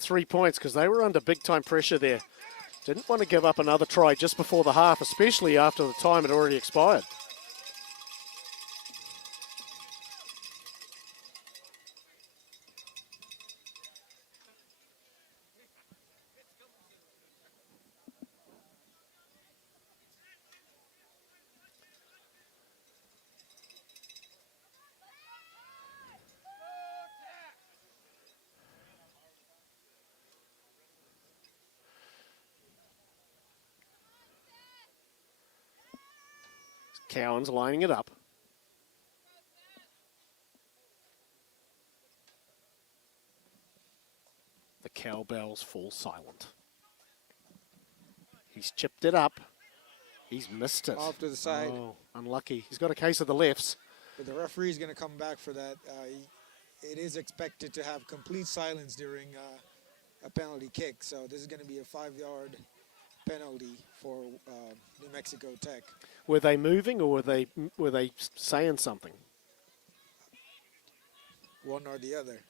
3 points because they were under big time pressure there. Didn't want to give up another try just before the half, especially after the time had already expired. Cowan's lining it up. The cowbells fall silent. He's chipped it up. He's missed it. Off to the side. Oh, unlucky. He's got a case of the lefts. But the referee is going to come back for that. It is expected to have complete silence during a penalty kick. So this is going to be a 5-yard penalty for New Mexico Tech. Were they moving or were they saying something? One or the other.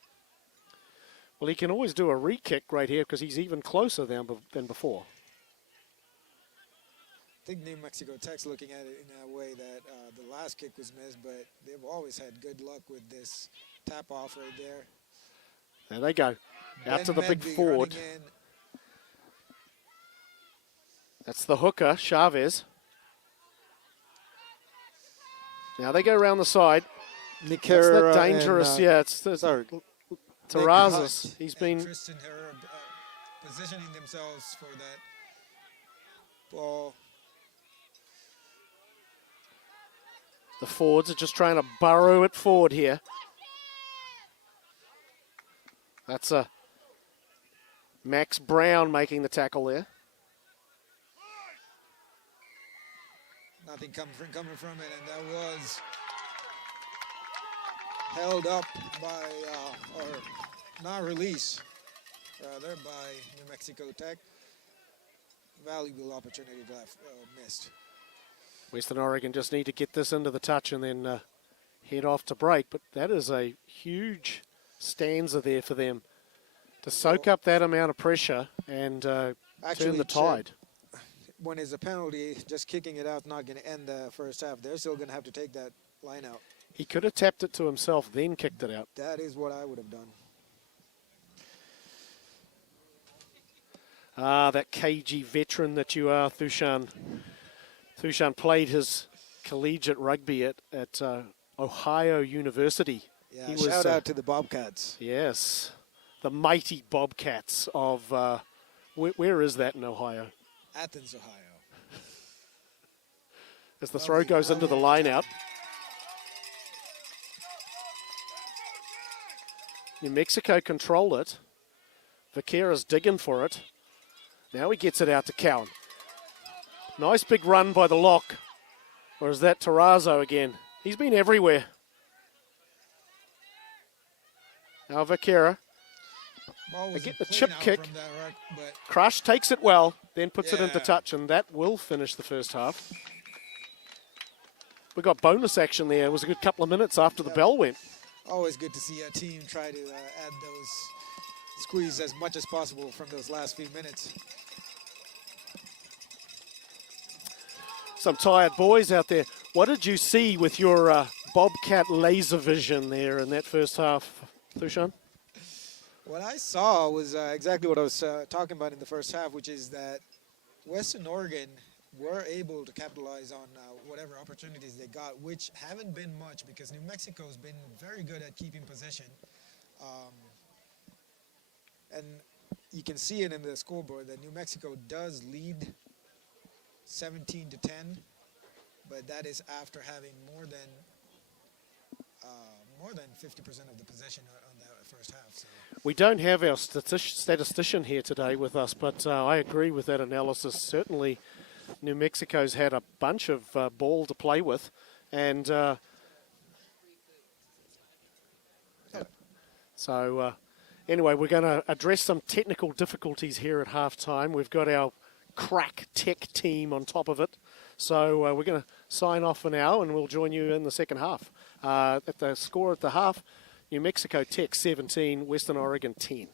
Well, he can always do a re-kick right here because he's even closer than before. I think New Mexico Tech's looking at it in a way that the last kick was missed, but they've always had good luck with this tap-off right there. There they go. Out to the big forward. That's the hooker, Chavez. Now they go around the side. That's the dangerous, it's Terrazas. He's been... Tristan Herrera positioning themselves for that ball. The forwards are just trying to burrow it forward here. That's Max Brown making the tackle there. Nothing coming from it, and that was held up by, or not released, rather, by New Mexico Tech. Valuable opportunity left, missed. Western Oregon just need to get this into the touch and then head off to break, but that is a huge stanza there for them to soak up that amount of pressure and turn the tide. When it's a penalty, just kicking it out is not going to end the first half. They're still going to have to take that line out. He could have tapped it to himself, then kicked it out. That is what I would have done. Ah, that KG veteran that you are, Thushan. Thushan played his collegiate rugby at Ohio University. Yeah, shout out to the Bobcats. Yes, the mighty Bobcats of, where is that in Ohio? Athens, Ohio. As the throw goes into the line out. New Mexico control it. Vaquera's digging for it. Now he gets it out to Cowan. Nice big run by the lock. Or is that Terrazzo again? He's been everywhere. Now Vaquera. They get the chip kick. Crush takes it well, then puts it into touch, and that will finish the first half. We got bonus action there. It was a good couple of minutes after the bell went. Always good to see a team try to add those, squeeze as much as possible from those last few minutes. Some tired boys out there. What did you see with your Bobcat laser vision there in that first half, Thushan? What I saw was exactly what I was talking about in the first half, which is that Western Oregon were able to capitalize on whatever opportunities they got, which haven't been much because New Mexico's been very good at keeping possession. And you can see it in the scoreboard that New Mexico does lead 17-10, but that is after having more than 50% of the possession on that first half. So. We don't have our statistician here today with us, but I agree with that analysis. Certainly, New Mexico's had a bunch of ball to play with, and so anyway, we're going to address some technical difficulties here at halftime. We've got our crack tech team on top of it, so we're going to sign off for now, and we'll join you in the second half. At the score at the half, New Mexico Tech 17, Western Oregon 10.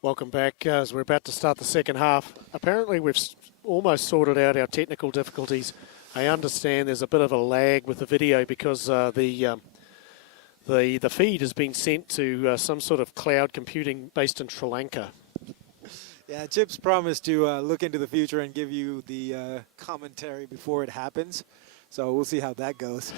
Welcome back as we're about to start the second half. Apparently we've almost sorted out our technical difficulties. I understand there's a bit of a lag with the video because the feed has been sent to some sort of cloud computing based in Sri Lanka. Yeah, Chip's promised to look into the future and give you the commentary before it happens. So we'll see how that goes.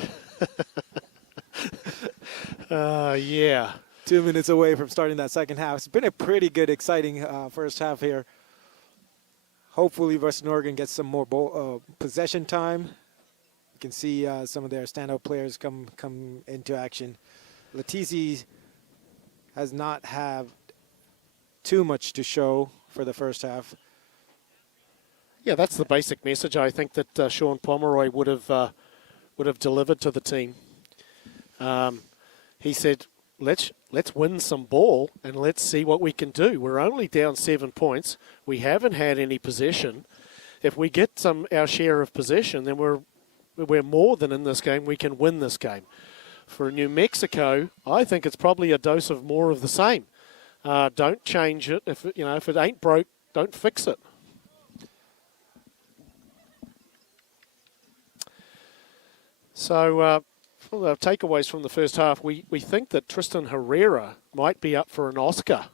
Yeah. 2 minutes away from starting that second half. It's been a pretty good, exciting first half here. Hopefully, Western Oregon gets some more possession time. You can see some of their standout players come into action. Latisi has not had too much to show for the first half. Yeah, that's the basic message I think that Sean Pomeroy would have delivered to the team. He said, let's win some ball and let's see what we can do. We're only down 7 points. We haven't had any possession. If we get our share of possession, then we're more than in this game. We can win this game. For New Mexico, I think it's probably a dose of more of the same. Don't change it. If it ain't broke, don't fix it. So, from the takeaways from the first half, we think that Tristan Herrera might be up for an Oscar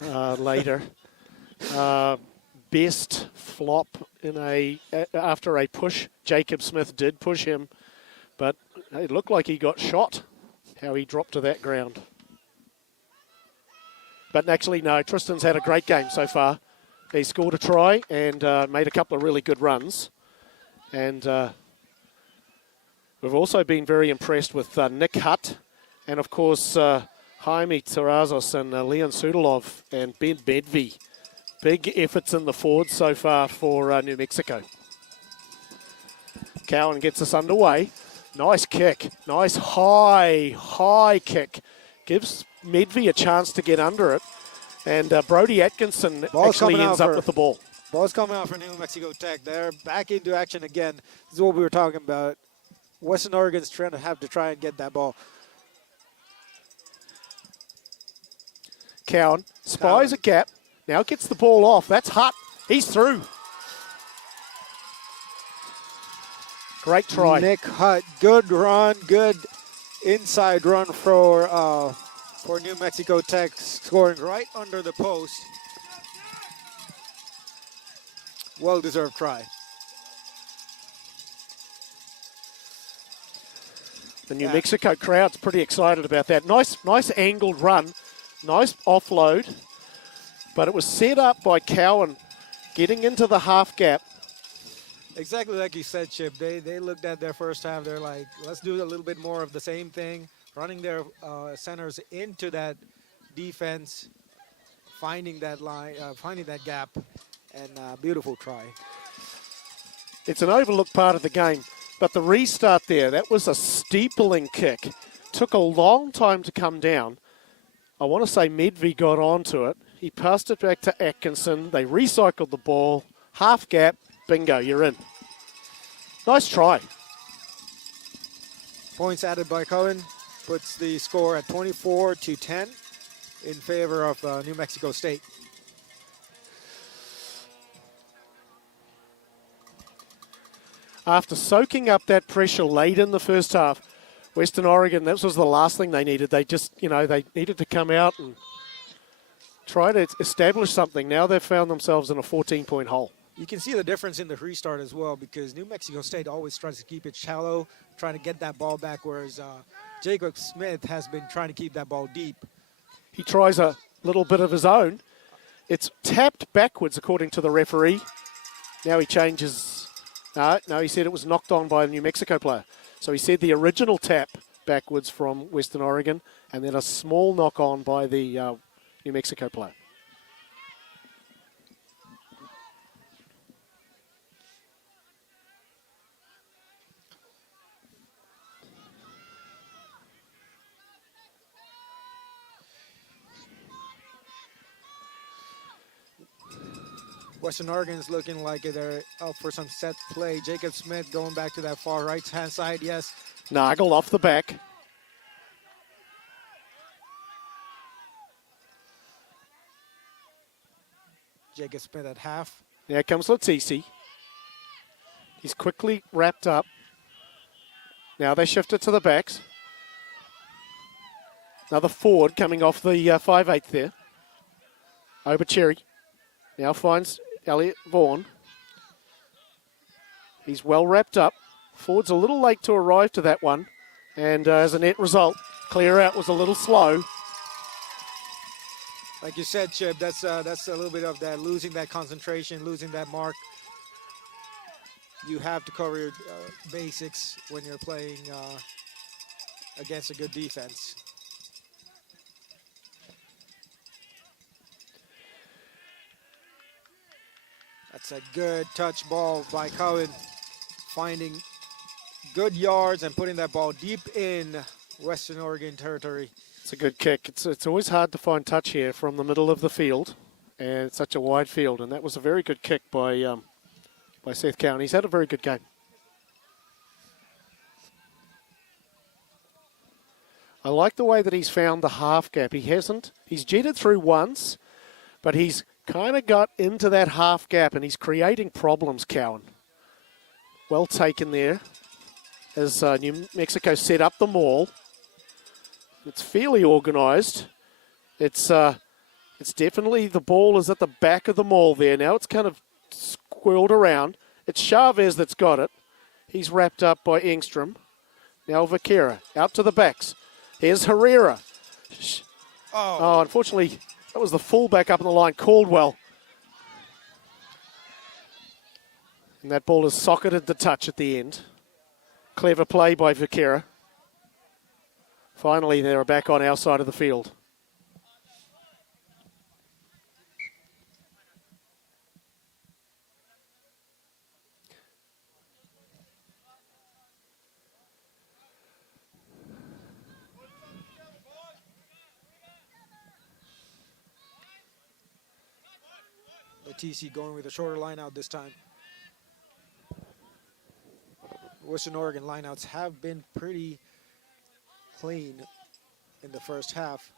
later. Best flop after a push. Jacob Smith did push him, but it looked like he got shot, how he dropped to that ground. But actually, no, Tristan's had a great game so far. He scored a try and made a couple of really good runs. And we've also been very impressed with Nick Hutt and, of course, Jaime Terrazas and Leon Sudolov and Ben Bedvi. Big efforts in the forward so far for New Mexico. Cowan gets us underway. Nice kick. Nice high kick. Gives Medvi a chance to get under it. And Brody Atkinson actually ends up with the ball. Ball's coming out for New Mexico Tech. They're back into action again. This is what we were talking about. Western Oregon's trying to try and get that ball. Cowan spies a gap. Now gets the ball off. That's Hutt. He's through. Great try. Nick Hutt, good run, good inside run for New Mexico Tech, scoring right under the post. Well-deserved try. The New Mexico crowd's pretty excited about that. Nice angled run. Nice offload. But it was set up by Cowan getting into the half gap. Exactly like you said, Chip. They looked at their first half. They're like, let's do a little bit more of the same thing. Running their centers into that defense, finding that line, finding that gap, and beautiful try. It's an overlooked part of the game. But the restart there, that was a steepling kick. Took a long time to come down. I want to say Medvi got onto it. He passed it back to Atkinson. They recycled the ball. Half gap. Bingo, you're in. Nice try. Points added by Cohen puts the score at 24-10 in favor of New Mexico State. After soaking up that pressure late in the first half, Western Oregon, this was the last thing they needed. They just, they needed to come out and try to establish something. Now they've found themselves in a 14-point hole. You can see the difference in the restart as well, because New Mexico State always tries to keep it shallow, trying to get that ball back, whereas Jacob Smith has been trying to keep that ball deep. He tries a little bit of his own. It's tapped backwards, according to the referee. Now he changes. No, he said it was knocked on by a New Mexico player. So he said the original tap backwards from Western Oregon, and then a small knock on by the New Mexico player. Western Oregon's looking like they're up for some set play. Jacob Smith going back to that far right-hand side, yes. Nagel off the back. Jacob Smith at half. Now comes Latisi. He's quickly wrapped up. Now they shift it to the backs. Another forward coming off the 5'8" there. Obercherry now finds Elliot Vaughan. He's well wrapped up. Ford's a little late to arrive to that one. And as a net result, clear out was a little slow. Like you said, Chip, that's a little bit of that, losing that concentration, losing that mark. You have to cover your basics when you're playing against a good defense. That's a good touch ball by Cohen, finding good yards and putting that ball deep in Western Oregon territory. It's a good kick. It's always hard to find touch here from the middle of the field, and it's such a wide field. And that was a very good kick by Seth Cowan. He's had a very good game. I like the way that he's found the half gap. He's jetted through once, but he's kind of got into that half gap, and he's creating problems, Cowan. Well taken there as New Mexico set up the maul. It's fairly organised. It's definitely, the ball is at the back of the maul there. Now it's kind of squirreled around. It's Chavez that's got it. He's wrapped up by Engstrom. Now Vaquera out to the backs. Here's Herrera. Oh, unfortunately, that was the fullback up on the line, Caldwell. And that ball is socketed to touch at the end. Clever play by Vaquera. Finally, they're back on our side of the field. TC going with a shorter line out this time. Western Oregon lineouts have been pretty clean in the first half.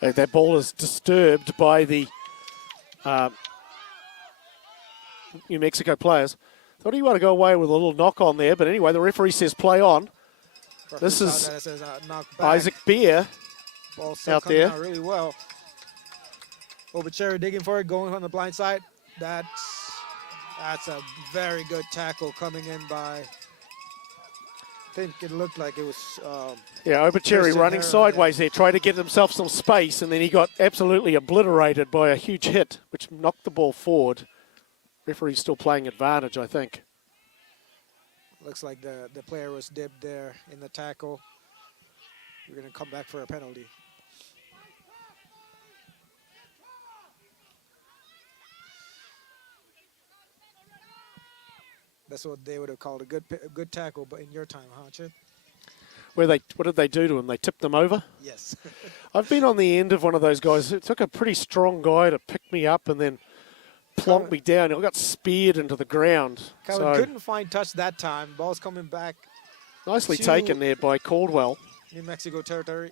That ball is disturbed by the New Mexico players. Thought he wanted to go away with a little knock on there, but anyway, the referee says play on. This is Isaac Beer. Ball still out coming there. Out really well. Obachera digging for it, going on the blind side. That's a very good tackle coming in by, I think it looked like it was... Obachera running sideways there, trying to get himself some space, and then he got absolutely obliterated by a huge hit, which knocked the ball forward. Referee's still playing advantage, I think. Looks like the player was dipped there in the tackle. We're going to come back for a penalty. That's what they would have called a good tackle, but in your time, huh, Chip? What did they do to him? They tipped him over? Yes. I've been on the end of one of those guys. It took a pretty strong guy to pick me up and then plonk me down. I got speared into the ground. Cowan couldn't find touch that time. Ball's coming back. Nicely taken there by Caldwell. New Mexico territory.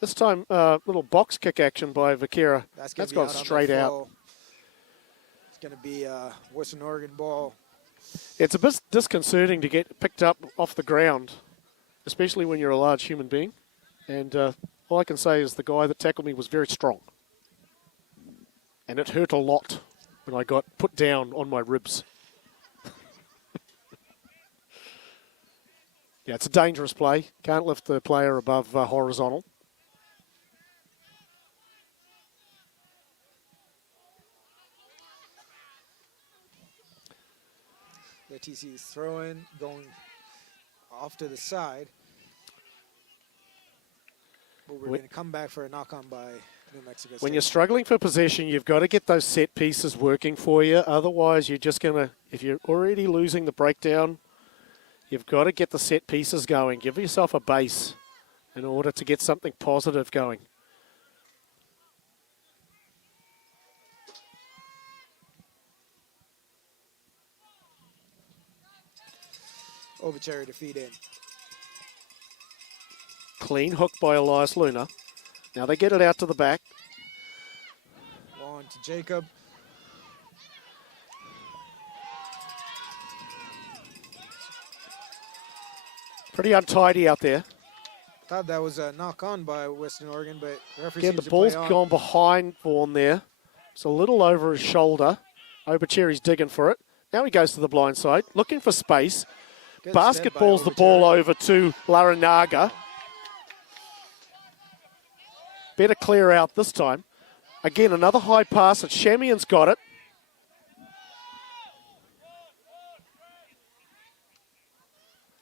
This time, little box kick action by Vaquera. That's gone straight out. It's going to be a Western Oregon ball. It's a bit disconcerting to get picked up off the ground, especially when you're a large human being. And all I can say is the guy that tackled me was very strong. And it hurt a lot when I got put down on my ribs. Yeah, it's a dangerous play. Can't lift the player above horizontal. The TC is throwing, going off to the side. But we're going to come back for a knock-on by New Mexico State. When you're struggling for possession, you've got to get those set pieces working for you. Otherwise, you're just going to, if you're already losing the breakdown, you've got to get the set pieces going. Give yourself a base in order to get something positive going. Obachera to feed in. Clean hook by Elias Luna. Now they get it out to the back. On to Jacob. Pretty untidy out there. Thought that was a knock on by Western Oregon, but referee Again, seems the to ball's play on. gone behind Vaughan there. It's a little over his shoulder. Obucheri's digging for it. Now he goes to the blind side, looking for space. Good step by Basketballs the ball Obucheri. over to Larinaga. Better clear out this time. Again, another high pass, and Shamian's got it.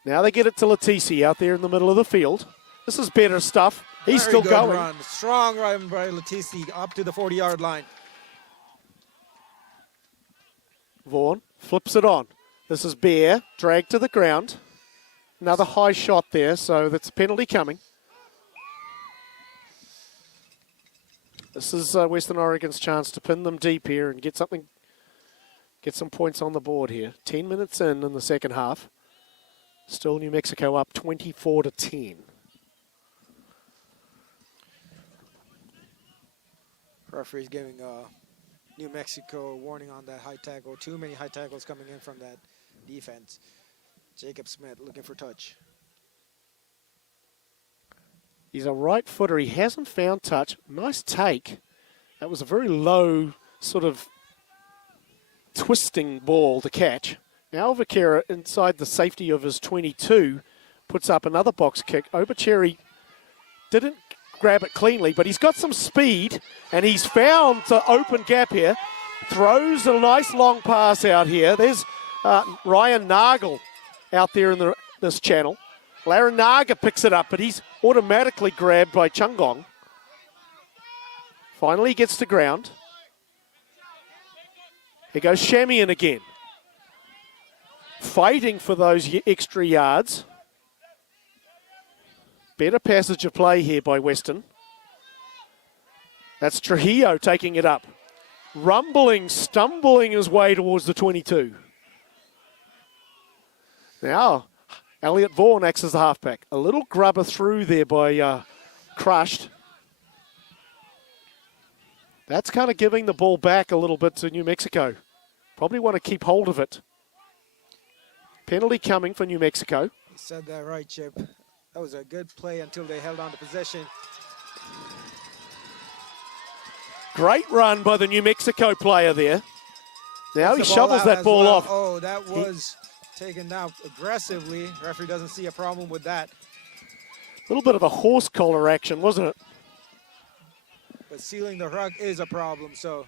Now they get it to Latisi out there in the middle of the field. This is better stuff. He's Very still good going. Run. Strong run by Latisi up to the 40-yard line. Vaughan flips it on. This is Bear, dragged to the ground. Another high shot there, so that's a penalty coming. This is Western Oregon's chance to pin them deep here and get some points on the board here. 10 minutes in the second half. Still New Mexico up 24-10. Referee's giving New Mexico a warning on that high tackle. Too many high tackles coming in from that defense. Jacob Smith looking for touch. He's a right footer. He hasn't found touch. Nice take. That was a very low sort of twisting ball to catch. Now Vaquera inside the safety of his 22 puts up another box kick. Obucheri didn't grab it cleanly, but he's got some speed and he's found the open gap here. Throws a nice long pass out here. There's Ryan Nagel out there in this channel. Larinaga picks it up, but he's automatically grabbed by Chungong. Finally gets to ground. Here goes Shamian again. Fighting for those extra yards. Better passage of play here by Western. That's Trujillo taking it up. Rumbling, stumbling his way towards the 22. Now, Elliot Vaughan acts as the halfback. A little grubber through there by Crushed. That's kind of giving the ball back a little bit to New Mexico. Probably want to keep hold of it. Penalty coming for New Mexico. You said that right, Chip. That was a good play until they held on to possession. Great run by the New Mexico player there. Now he Gets the shovels out that as ball well. off. Oh, that was taken out aggressively. Referee doesn't see a problem with that. A little bit of a horse collar action, wasn't it? But sealing the ruck is a problem, so.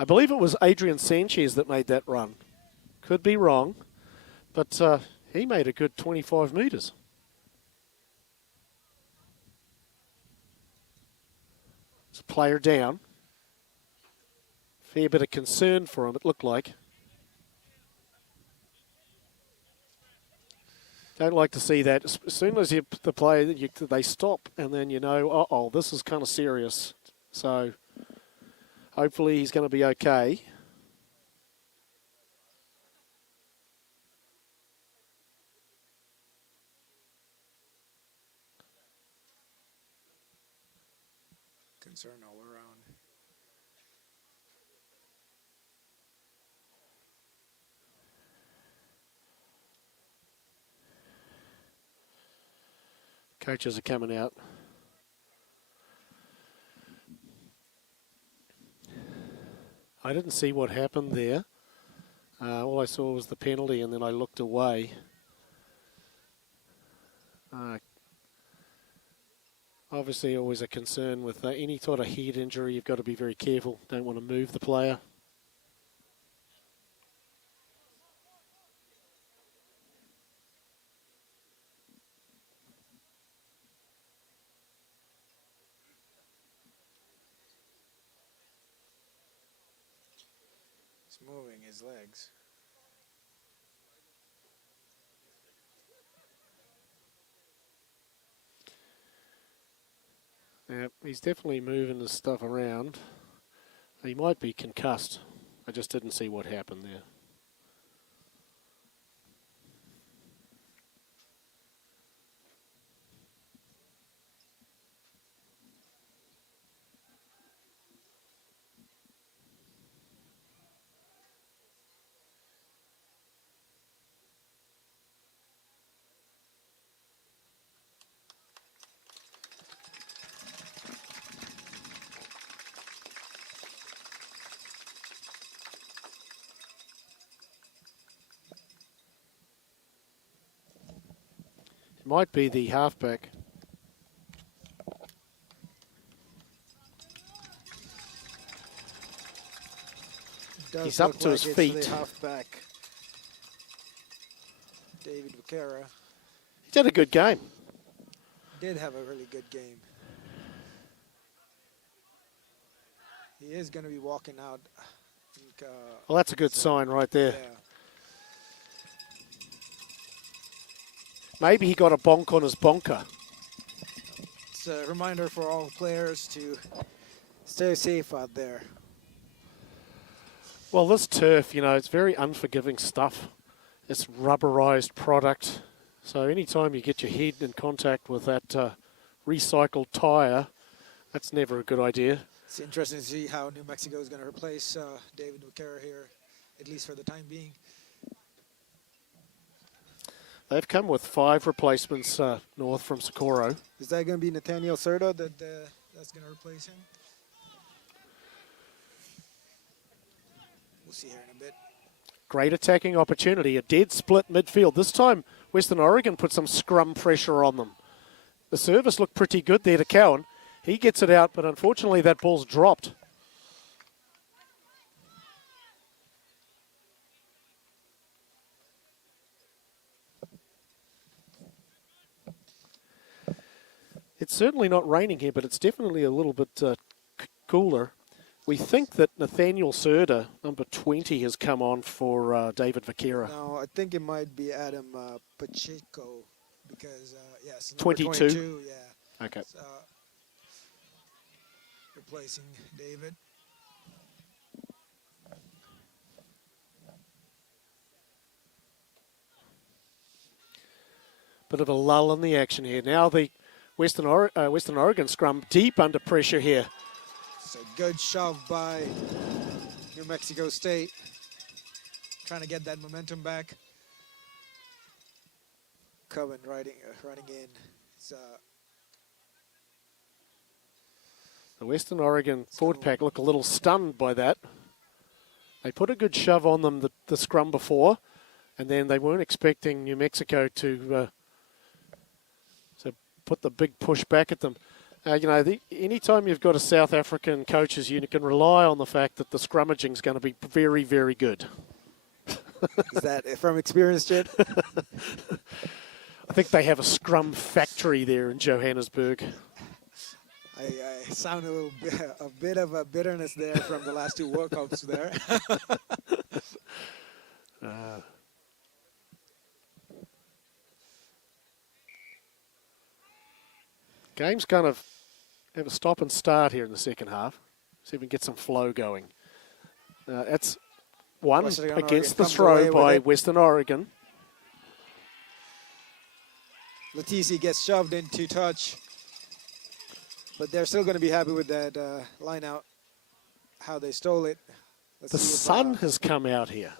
I believe it was Adrian Sanchez that made that run. Could be wrong, but he made a good 25 metres. It's a player down. Fair bit of concern for him, it looked like. Don't like to see that. As soon as the player, they stop, and then you know, uh-oh, this is kind of serious. So hopefully he's going to be okay. Concern all around. Coaches are coming out. I didn't see what happened there. All I saw was the penalty, and then I looked away. Obviously, always a concern with any sort of head injury. You've got to be very careful. Don't want to move the player. He's moving his legs. Yeah, he's definitely moving his stuff around. He might be concussed. I just didn't see what happened there. Might be the halfback. He's up to his feet. The halfback, David Vaquera. He's had a good game. Did have a really good game. He is going to be walking out. I think, Well, that's a good sign right there. yeah. Maybe he got a bonk on his bonker. It's a reminder for all players to stay safe out there. Well, this turf, it's very unforgiving stuff. It's rubberized product. So anytime you get your head in contact with that recycled tyre, that's never a good idea. It's interesting to see how New Mexico is going to replace David Vaquera here, at least for the time being. They've come with 5 replacements north from Socorro. Is that going to be Nathaniel Serta that's going to replace him? We'll see here in a bit. Great attacking opportunity, a dead split midfield. This time, Western Oregon put some scrum pressure on them. The service looked pretty good there to Cowan. He gets it out, but unfortunately that ball's dropped. It's certainly not raining here, but it's definitely a little bit cooler. We think that Nathaniel Serta, number 20, has come on for David Vaquera. No, I think it might be Adam Pacheco because, yes, 22? Yeah. Okay. Replacing David. Bit of a lull in the action here. Now the Western Oregon scrum deep under pressure here. It's a good shove by New Mexico State. Trying to get that momentum back. Coven running in. It's, the Western Oregon forward pack look a little stunned by that. They put a good shove on them the scrum before, and then they weren't expecting New Mexico to put the big push back at them. Anytime you've got a South African coaches, you can rely on the fact that the scrummaging is going to be very, very good. Is that from experience, Jed? I think they have a scrum factory there in Johannesburg. I sound a bit of a bitterness there from the last 2 World Cups there. Game's kind of have a stop and start here in the second half. See if we can get some flow going. That's one against the throw by Western Oregon. Latisi gets shoved into touch. But they're still going to be happy with that line out, how they stole it. The sun has come out here.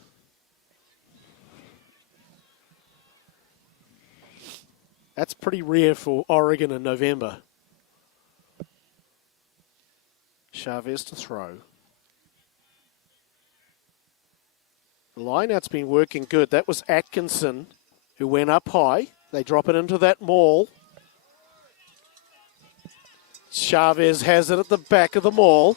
That's pretty rare for Oregon in November. Chavez to throw. The line-out's been working good. That was Atkinson who went up high. They drop it into that maul. Chavez has it at the back of the maul.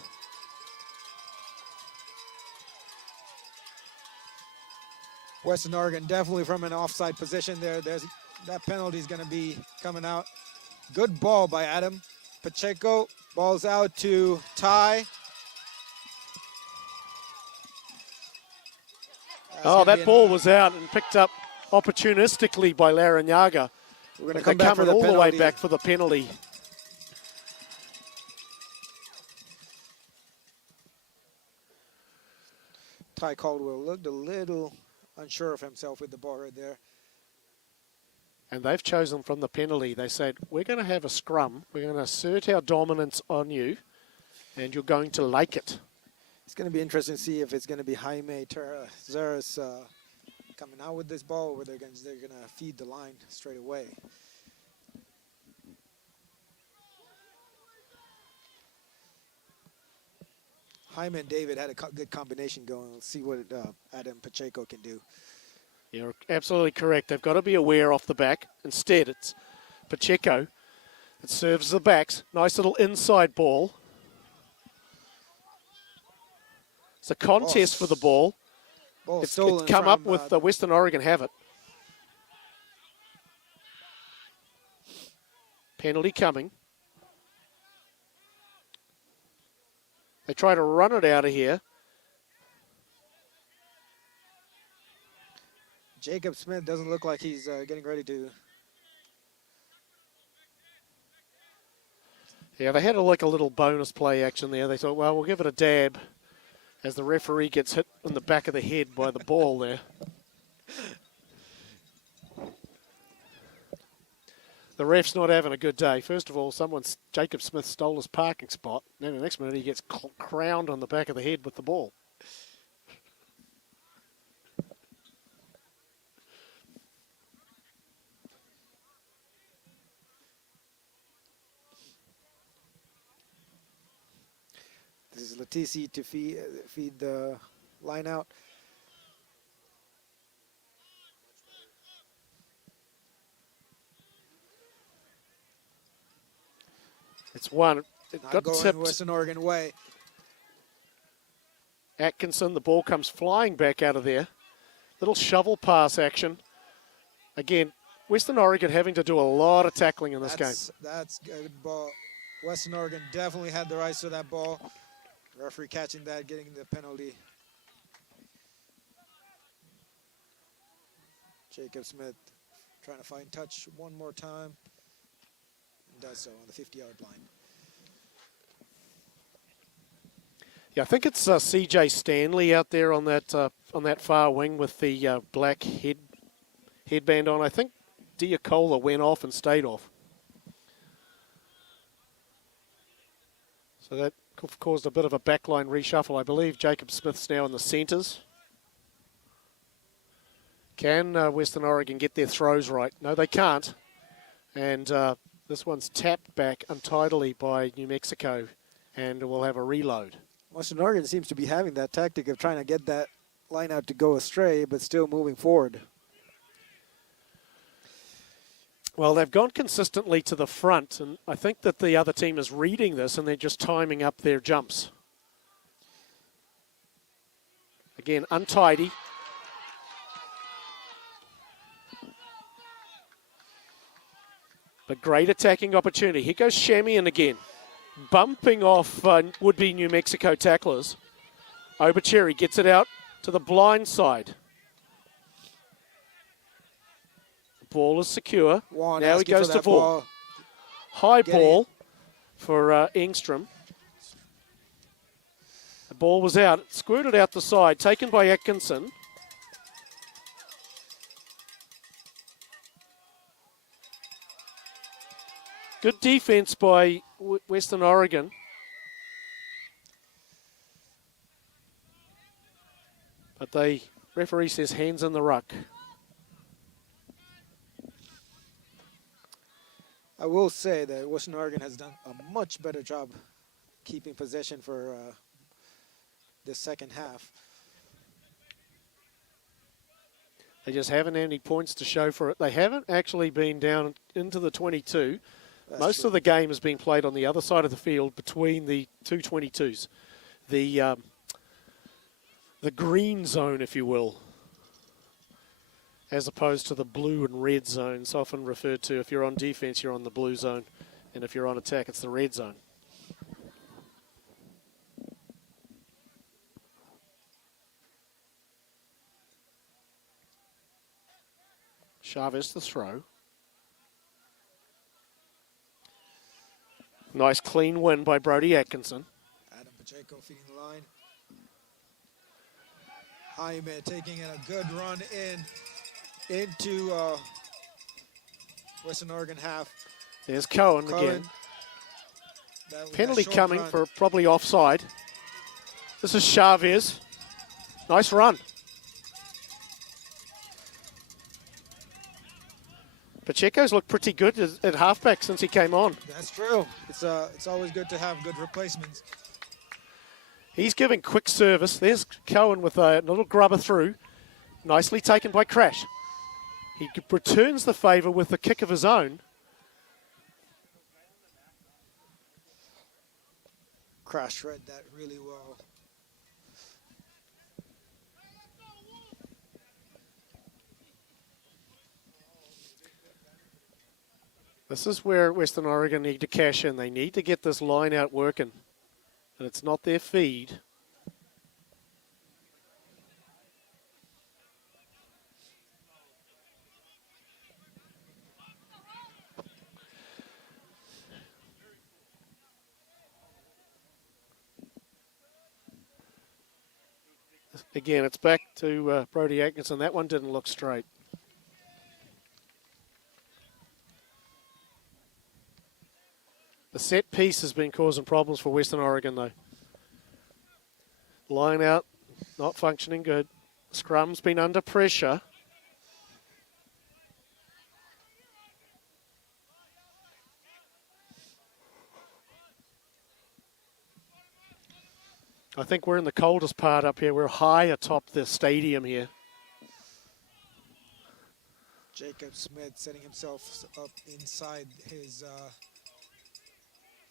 Western Oregon definitely from an offside position there. That penalty is going to be coming out. Good ball by Adam Pacheco. Ball's out to Ty. That ball was out and picked up opportunistically by Larrañaga. We're going to come back coming for the all penalty. the way back for the penalty. Ty Caldwell looked a little unsure of himself with the ball right there. And they've chosen from the penalty. They said, we're going to have a scrum. We're going to assert our dominance on you, and you're going to like it. It's going to be interesting to see if it's going to be Jaime Zeres coming out with this ball, or they're going to feed the line straight away. Jaime and David had a good combination going. Let's see what Adam Pacheco can do. You're absolutely correct. They've got to be aware off the back. Instead, it's Pacheco that serves the backs. Nice little inside ball. It's a contest for the ball. It's come up with Western Oregon have it. Penalty coming. They try to run it out of here. Jacob Smith doesn't look like he's getting ready to. Yeah, they had a little bonus play action there. They thought, well, we'll give it a dab as the referee gets hit in the back of the head by the ball there. The ref's not having a good day. First of all, Jacob Smith stole his parking spot. Then the next minute he gets crowned on the back of the head with the ball. This is Latisi to feed the line out. It's one. It Not got going tipped. Western Oregon way. Atkinson, the ball comes flying back out of there. Little shovel pass action. Again, Western Oregon having to do a lot of tackling in this game. That's a good ball. Western Oregon definitely had the rights to that ball. Referee catching that, getting the penalty. Jacob Smith trying to find touch one more time. And does so on the 50-yard line. Yeah, I think it's CJ Stanley out there on that far wing with the black headband on. I think Diacola went off and stayed off. So that caused a bit of a backline reshuffle. I believe Jacob Smith's now in the centres. Can Western Oregon get their throws right? No, they can't. And this one's tapped back untidily by New Mexico, and we'll have a reload. Western Oregon seems to be having that tactic of trying to get that line out to go astray, but still moving forward. Well, they've gone consistently to the front, and I think that the other team is reading this and they're just timing up their jumps. Again, untidy. But great attacking opportunity. Here goes Shamian again, bumping off would-be New Mexico tacklers. Obercherry gets it out to the blind side. Ball is secure. Now he goes to ball. High ball for Engstrom. The ball was out. It squirted out the side. Taken by Atkinson. Good defense by Western Oregon. But the referee says hands in the ruck. I will say that Western Oregon has done a much better job keeping possession for the second half. They just haven't had any points to show for it. They haven't actually been down into the 22. Most of the game has been played on the other side of the field between the two 22s. The green zone, if you will, as opposed to the blue and red zones, often referred to. If you're on defense, you're on the blue zone, and if you're on attack, it's the red zone. Chavez the throw. Nice clean win by Brody Atkinson. Adam Pacheco feeding the line. Jaime taking in a good run into Western Oregon half. There's Cohen again. Penalty coming for probably offside. This is Chavez. Nice run. Pacheco's looked pretty good at halfback since he came on. That's true. It's always good to have good replacements. He's giving quick service. There's Cohen with a little grubber through. nicely taken by Crash. He returns the favour with the kick of his own. Crash read that really well. This is where Western Oregon need to cash in. They need to get this line out working. And it's not their feed. Again, it's back to Brody Atkinson. That one didn't look straight. The set piece has been causing problems for Western Oregon, though. Line out, not functioning good. Scrum's been under pressure. I think we're in the coldest part up here. We're high atop the stadium here. Jacob Smith setting himself up inside his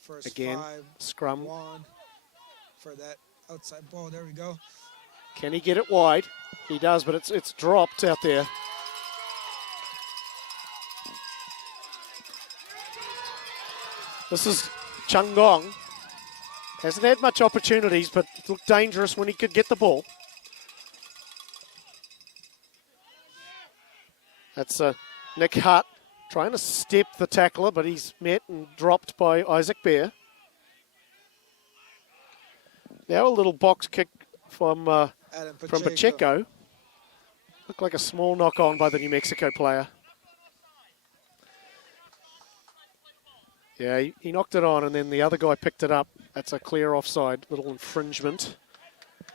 first Again, 5. scrum. 1 for that outside ball. There we go. Can he get it wide? He does, but it's dropped out there. This is Chung Gong. Hasn't had much opportunities, but it looked dangerous when he could get the ball. That's Nick Hutt trying to step the tackler, but he's met and dropped by Isaac Bear. Now a little box kick from Pacheco. Looked like a small knock on by the New Mexico player. Yeah, he knocked it on, and then the other guy picked it up. That's a clear offside, little infringement.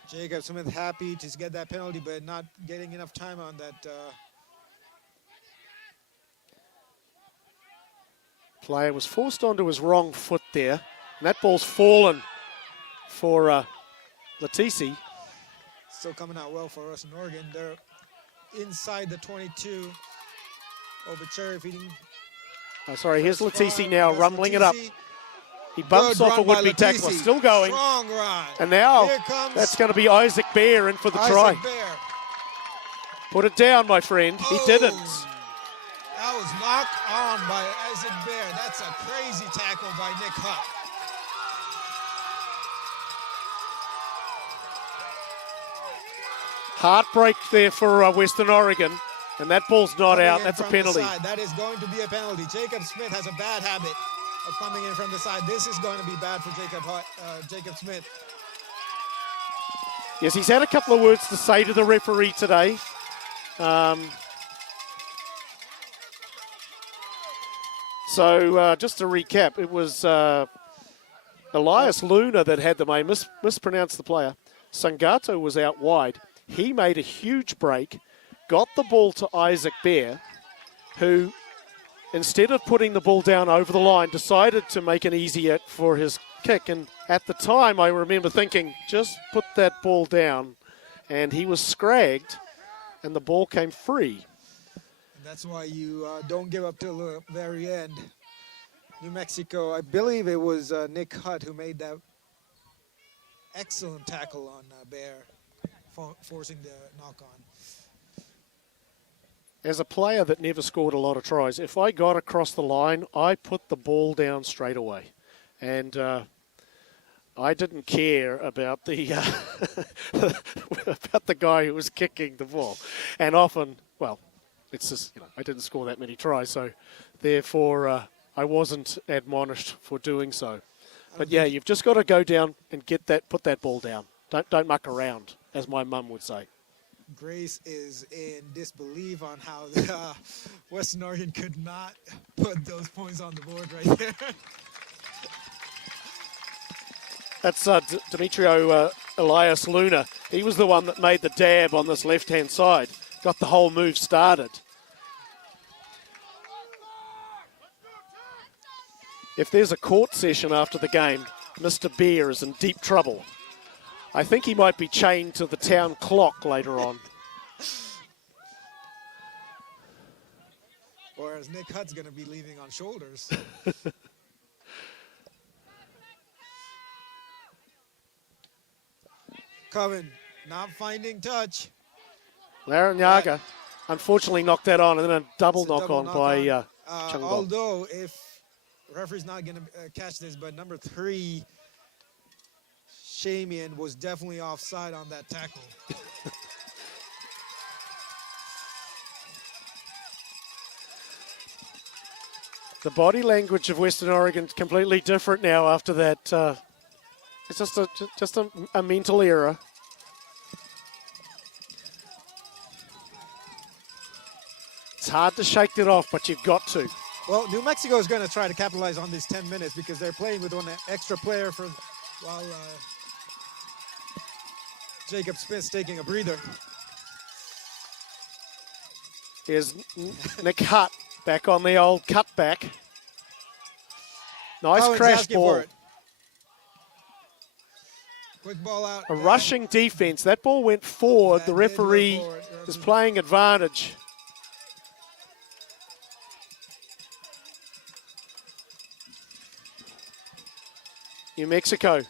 Jacob Smith happy to get that penalty, but not getting enough time on that. Player was forced onto his wrong foot there, and that ball's fallen for Latisi. Still coming out well for us in Oregon. They're inside the 22. Over cherry feeding. Oh, sorry, here's Latisi now, rumbling it up. He bumps off a would-be tackler, still going. Strong run. And now that's going to be Isaac Bear in for the try. Bear. Put it down, my friend. He didn't. That was knocked on by Isaac Bear. That's a crazy tackle by Nick Hutt. Heartbreak there for Western Oregon. And that ball's not out. That's a penalty. That is going to be a penalty. Jacob Smith has a bad habit of coming in from the side. This is going to be bad for Jacob Smith. Yes, he's had a couple of words to say to the referee today. So just to recap, it was Elias Luna that had the main, mispronounced the player. Sangato was out wide. He made a huge break, got the ball to Isaac Bear, who, instead of putting the ball down over the line, decided to make an easier for his kick. And at the time, I remember thinking, just put that ball down. And he was scragged, and the ball came free. That's why you don't give up till the very end. New Mexico, I believe it was Nick Hutt who made that excellent tackle on Bear, forcing the knock-on. As a player that never scored a lot of tries, if I got across the line, I put the ball down straight away. And I didn't care about the about the guy who was kicking the ball. And often, well, it's just, I didn't score that many tries, so therefore I wasn't admonished for doing so. But yeah, you've just got to go down and put that ball down. Don't muck around, as my mum would say. Grace is in disbelief on how the, Western Oregon could not put those points on the board right there. That's Demetrio Elias Luna. He was the one that made the dab on this left-hand side. Got the whole move started. If there's a court session after the game, Mr. Bear is in deep trouble. I think he might be chained to the town clock later on. Whereas Nick Hutt's going to be leaving on shoulders. Coven not finding touch. Larinaga unfortunately knocked that on, and then a double It's a knock double on knock by on. Chung Dong. Although if referee's not going to catch this, but number 3, Shamian, was definitely offside on that tackle. The body language of Western Oregon is completely different now after that. It's just a mental error. It's hard to shake it off, but you've got to. Well, New Mexico is going to try to capitalize on these 10 minutes because they're playing with one extra player while Jacob Smith's taking a breather. Here's Nick Hutt back on the old cutback. Nice crash ball. Quick ball out. A rushing defense. That ball went forward. The referee is playing advantage. New Mexico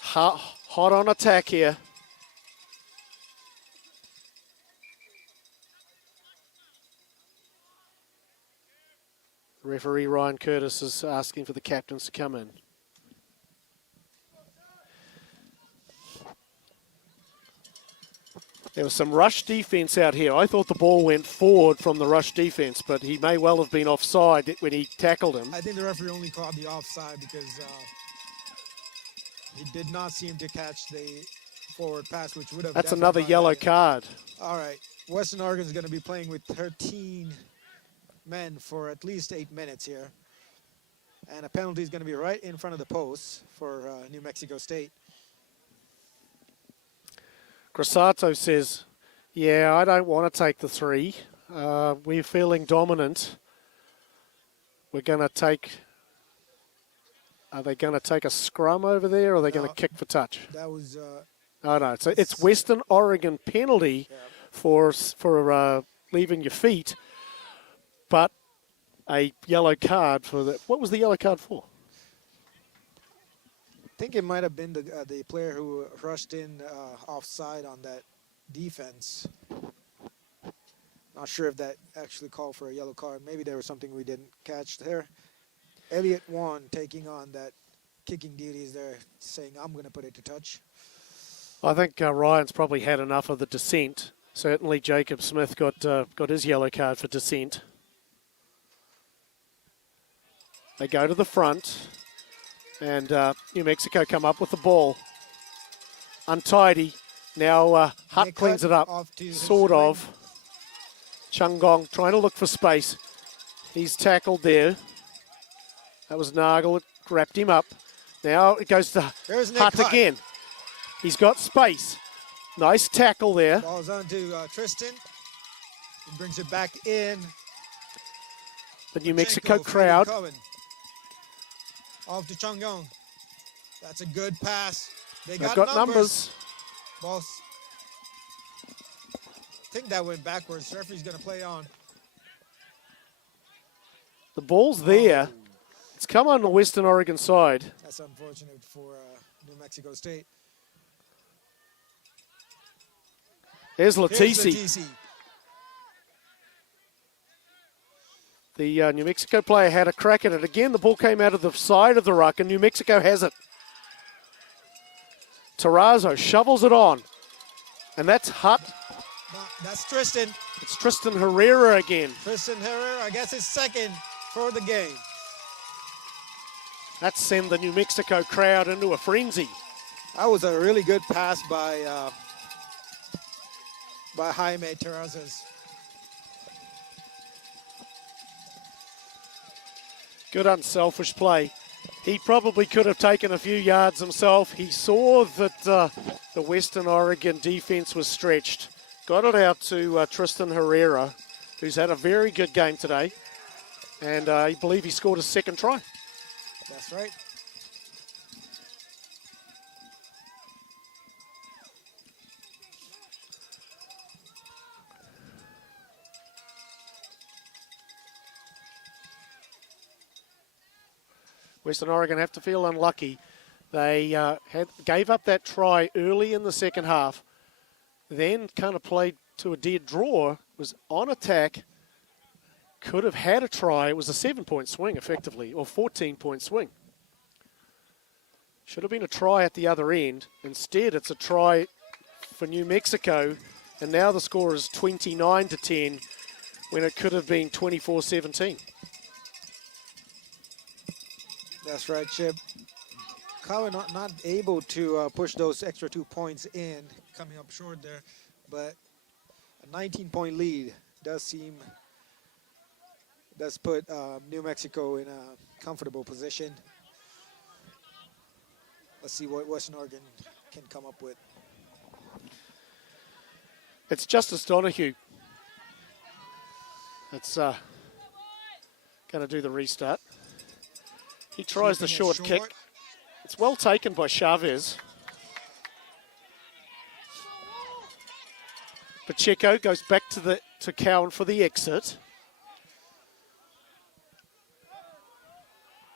hot on attack here. Referee Ryan Curtis is asking for the captains to come in. There was some rush defense out here. I thought the ball went forward from the rush defense, but he may well have been offside when he tackled him. I think the referee only called the offside because he did not seem to catch the forward pass, which would have. That's another yellow card. All right. Western Oregon is going to be playing with 13 men for at least 8 minutes here. And a penalty is going to be right in front of the post for New Mexico State. Grasato says, yeah, I don't want to take the 3. We're feeling dominant. We're going to take... Are they going to take a scrum over there, or are they going to kick for touch? That was... Oh, no. So it's Western Oregon penalty for leaving your feet, but a yellow card for the... What was the yellow card for? I think it might have been the player who rushed in offside on that defense. Not sure if that actually called for a yellow card. Maybe there was something we didn't catch there. Elliott Wan taking on that kicking duties there, saying, I'm going to put it to touch. I think Ryan's probably had enough of the dissent. Certainly Jacob Smith got his yellow card for dissent. They go to the front, and New Mexico come up with the ball. Untidy. Now Hutt cleans it up, sort of. Chung Gong trying to look for space. He's tackled there. That was Nagel. It wrapped him up. Now it goes to Hutt again. He's got space. Nice tackle there. Ball's on to Tristan. He brings it back in. The New Mexico crowd. Off to Chung Gong. That's a good pass. They've got numbers. Boss. I think that went backwards. The referee's going to play on. The ball's there. It's come on the Western Oregon side. That's unfortunate for New Mexico State. Here's Latisi. The New Mexico player had a crack at it. Again, the ball came out of the side of the ruck, and New Mexico has it. Terrazzo shovels it on. And that's Hutt. No, that's Tristan. It's Tristan Herrera again. Tristan Herrera, I guess his second for the game. That sent the New Mexico crowd into a frenzy. That was a really good pass by Jaime Terrazas. Good unselfish play. He probably could have taken a few yards himself. He saw that the Western Oregon defense was stretched. Got it out to Tristan Herrera, who's had a very good game today. And I believe he scored his second try. That's right. Western Oregon have to feel unlucky. They gave up that try early in the second half, then kind of played to a dead draw, was on attack, could have had a try. It was a 7-point swing, effectively, or 14-point swing. Should have been a try at the other end. Instead, it's a try for New Mexico, and now the score is 29-10 when it could have been 24-17. That's right, Chip. Cowan not able to push those extra 2 points in, coming up short there, but a 19-point lead does put New Mexico in a comfortable position. Let's see what Western Oregon can come up with. It's Justice Donahue. It's going to do the restart. He tries the short kick. It's well taken by Chavez. Pacheco goes back to Cowan for the exit.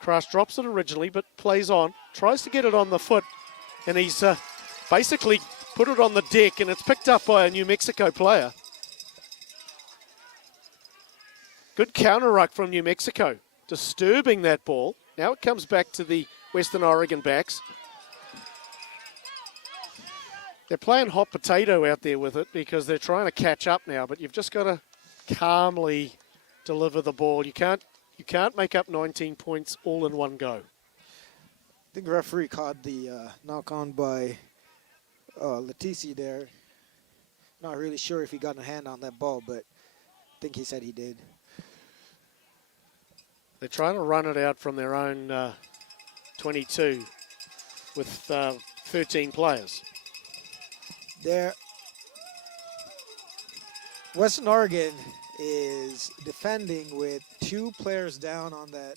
Crash drops it originally, but plays on. Tries to get it on the foot, and he's basically put it on the deck, and it's picked up by a New Mexico player. Good counter ruck from New Mexico, disturbing that ball. Now it comes back to the Western Oregon backs. They're playing hot potato out there with it because they're trying to catch up now, but you've just got to calmly deliver the ball. You can't make up 19 points all in one go. I think the referee caught the knock on by Letici there. Not really sure if he got a hand on that ball, but I think he said he did. They're trying to run it out from their own 22 with 13 players. Western Oregon is defending with 2 players down on their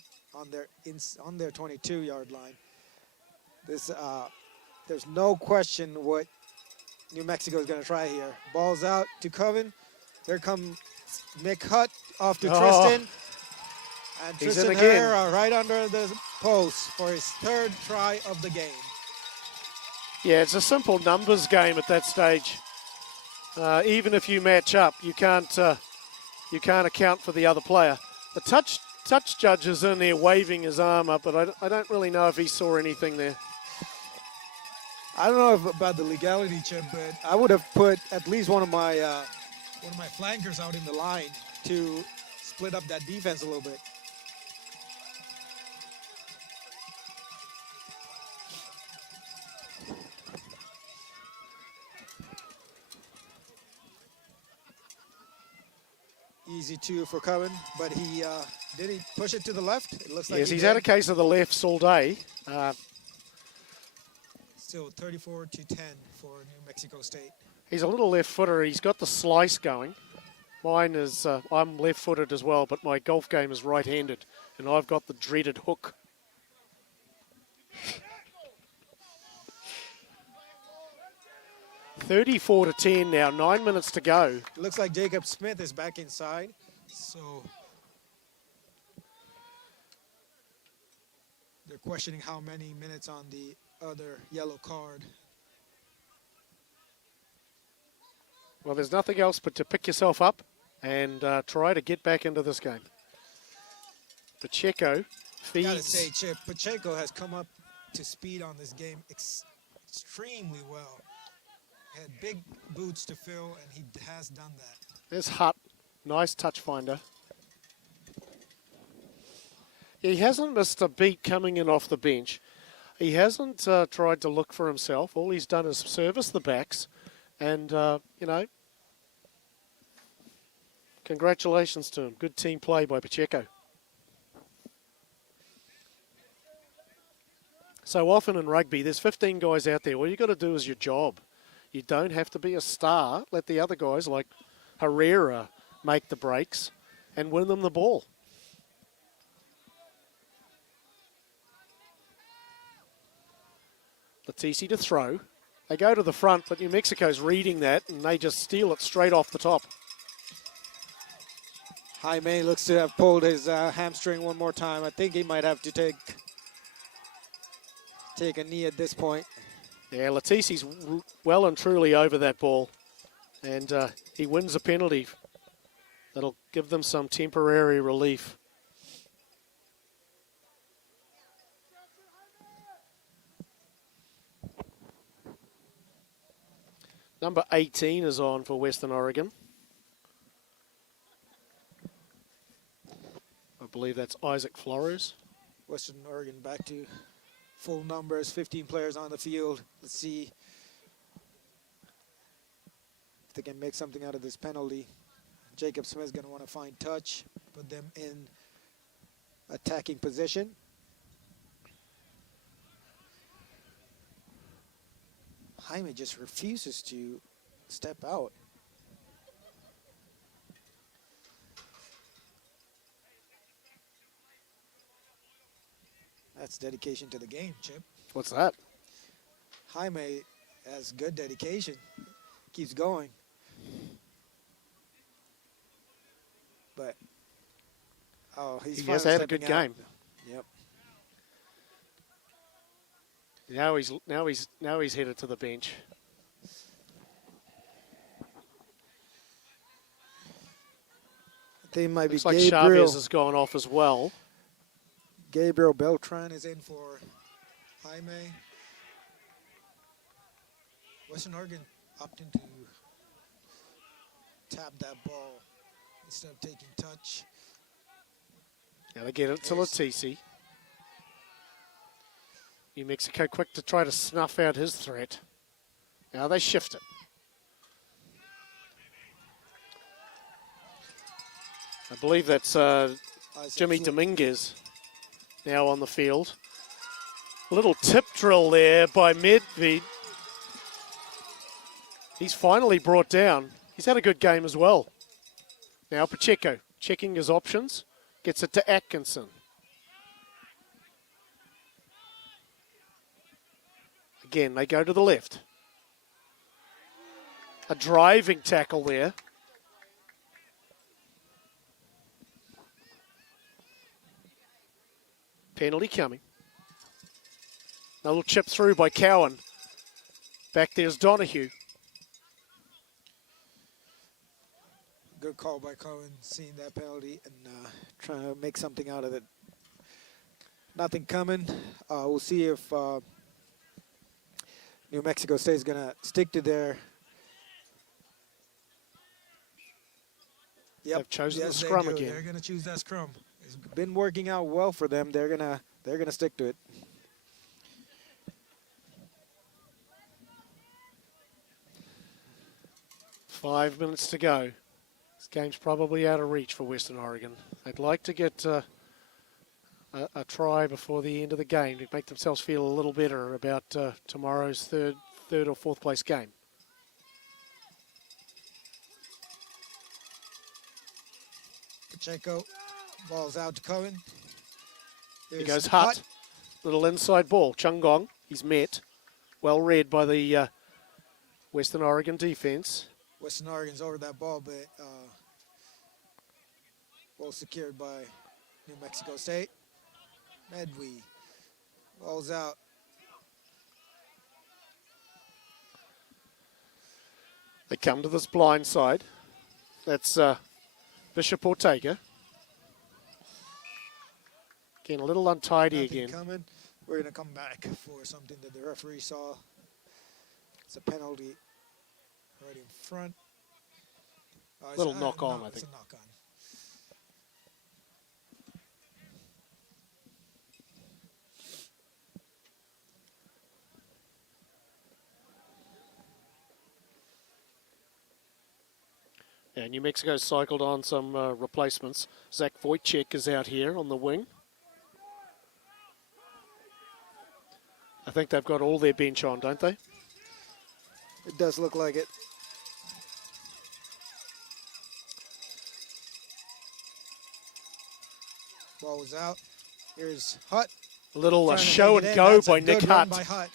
22-yard line. There's no question what New Mexico is going to try here. Ball's out to Coven. There comes Nick Hutt off to Tristan. And Tristan Herrera right under the post for his 3rd try of the game. Yeah, it's a simple numbers game at that stage. Even if you match up, you can't account for the other player. The touch judge is in there waving his arm up, but I don't really know if he saw anything there. I don't know about the legality, Chip, but I would have put at least one of my flankers out in the line to split up that defense a little bit. Easy 2 for Coven, but did he push it to the left? It looks like yes, he's had a case of the lefts all day. Still 34-10 for New Mexico State. He's a little left footer. He's got the slice going. Mine is, I'm left footed as well, but my golf game is right handed, and I've got the dreaded hook. $34-10 now, 9 minutes to go. It looks like Jacob Smith is back inside, so they're questioning how many minutes on the other yellow card. Well, there's nothing else but to pick yourself up and try to get back into this game. Pacheco feeds. I gotta say, Chip, Pacheco has come up to speed on this game extremely well. Had big boots to fill, and he has done that. There's Hutt. Nice touch finder. He hasn't missed a beat coming in off the bench. He hasn't tried to look for himself. All he's done is service the backs. And, congratulations to him. Good team play by Pacheco. So often in rugby, there's 15 guys out there. All you got to do is your job. You don't have to be a star. Let the other guys like Herrera make the breaks and win them the ball. Letici to throw. They go to the front, but New Mexico's reading that, and they just steal it straight off the top. Jaime looks to have pulled his hamstring one more time. I think he might have to take take a knee at this point. Yeah, Latissi's well and truly over that ball. And he wins a penalty. That'll give them some temporary relief. Number 18 is on for Western Oregon. I believe that's Isaac Flores. Western Oregon back to full numbers, 15 players on the field. Let's see if they can make something out of this penalty. Jacob Smith's going to want to find touch, put them in attacking position. Jaime just refuses to step out. That's dedication to the game, Chip. What's that? Jaime has good dedication. Keeps going. But he has had a good game. Yep. Now he's headed to the bench. They might Looks be like Gabriel. Chavez has gone off as well. Gabriel Beltran is in for Jaime. Western Oregon opting to tap that ball instead of taking touch. Now they get it to Latissi. New Mexico quick to try to snuff out his threat. Now they shift it. I believe that's Jimmy Dominguez now on the field. A little tip drill there by Medved. He's finally brought down. He's had a good game as well. Now Pacheco checking his options. Gets it to Atkinson. Again, they go to the left. A driving tackle there. Penalty coming. A little chip through by Cowan. Back there's Donahue. Good call by Cohen, seeing that penalty and trying to make something out of it. Nothing coming. We'll see if New Mexico State is going to stick to their. Yep. They've chosen the Yes, scrum they do. again. They're going to choose that scrum. It's been working out well for them. They're gonna stick to it. Five minutes to go. This game's probably out of reach for Western Oregon. They'd like to get a try before the end of the game to make themselves feel a little better about tomorrow's third or fourth place game. Pacheco, ball's out to Cohen. He goes Hutt. Little inside ball. Chungong, he's met. Well read by the Western Oregon defense. Western Oregon's over that ball, but well secured by New Mexico State. Medwee, ball's out. They come to this blind side. That's Bishop Ortega. Again, a little untidy Nothing again. coming. We're going to come back for something that the referee saw. It's a penalty right in front. Little knock on, I it's think. a knock on. Yeah, New Mexico's cycled on some replacements. Zach Wojcik is out here on the wing. I think they've got all their bench on, don't they? It does look like it. Ball was out. Here's Hutt. A little trying to show take it and in. go That's a by good Nick run Hutt. by Hutt.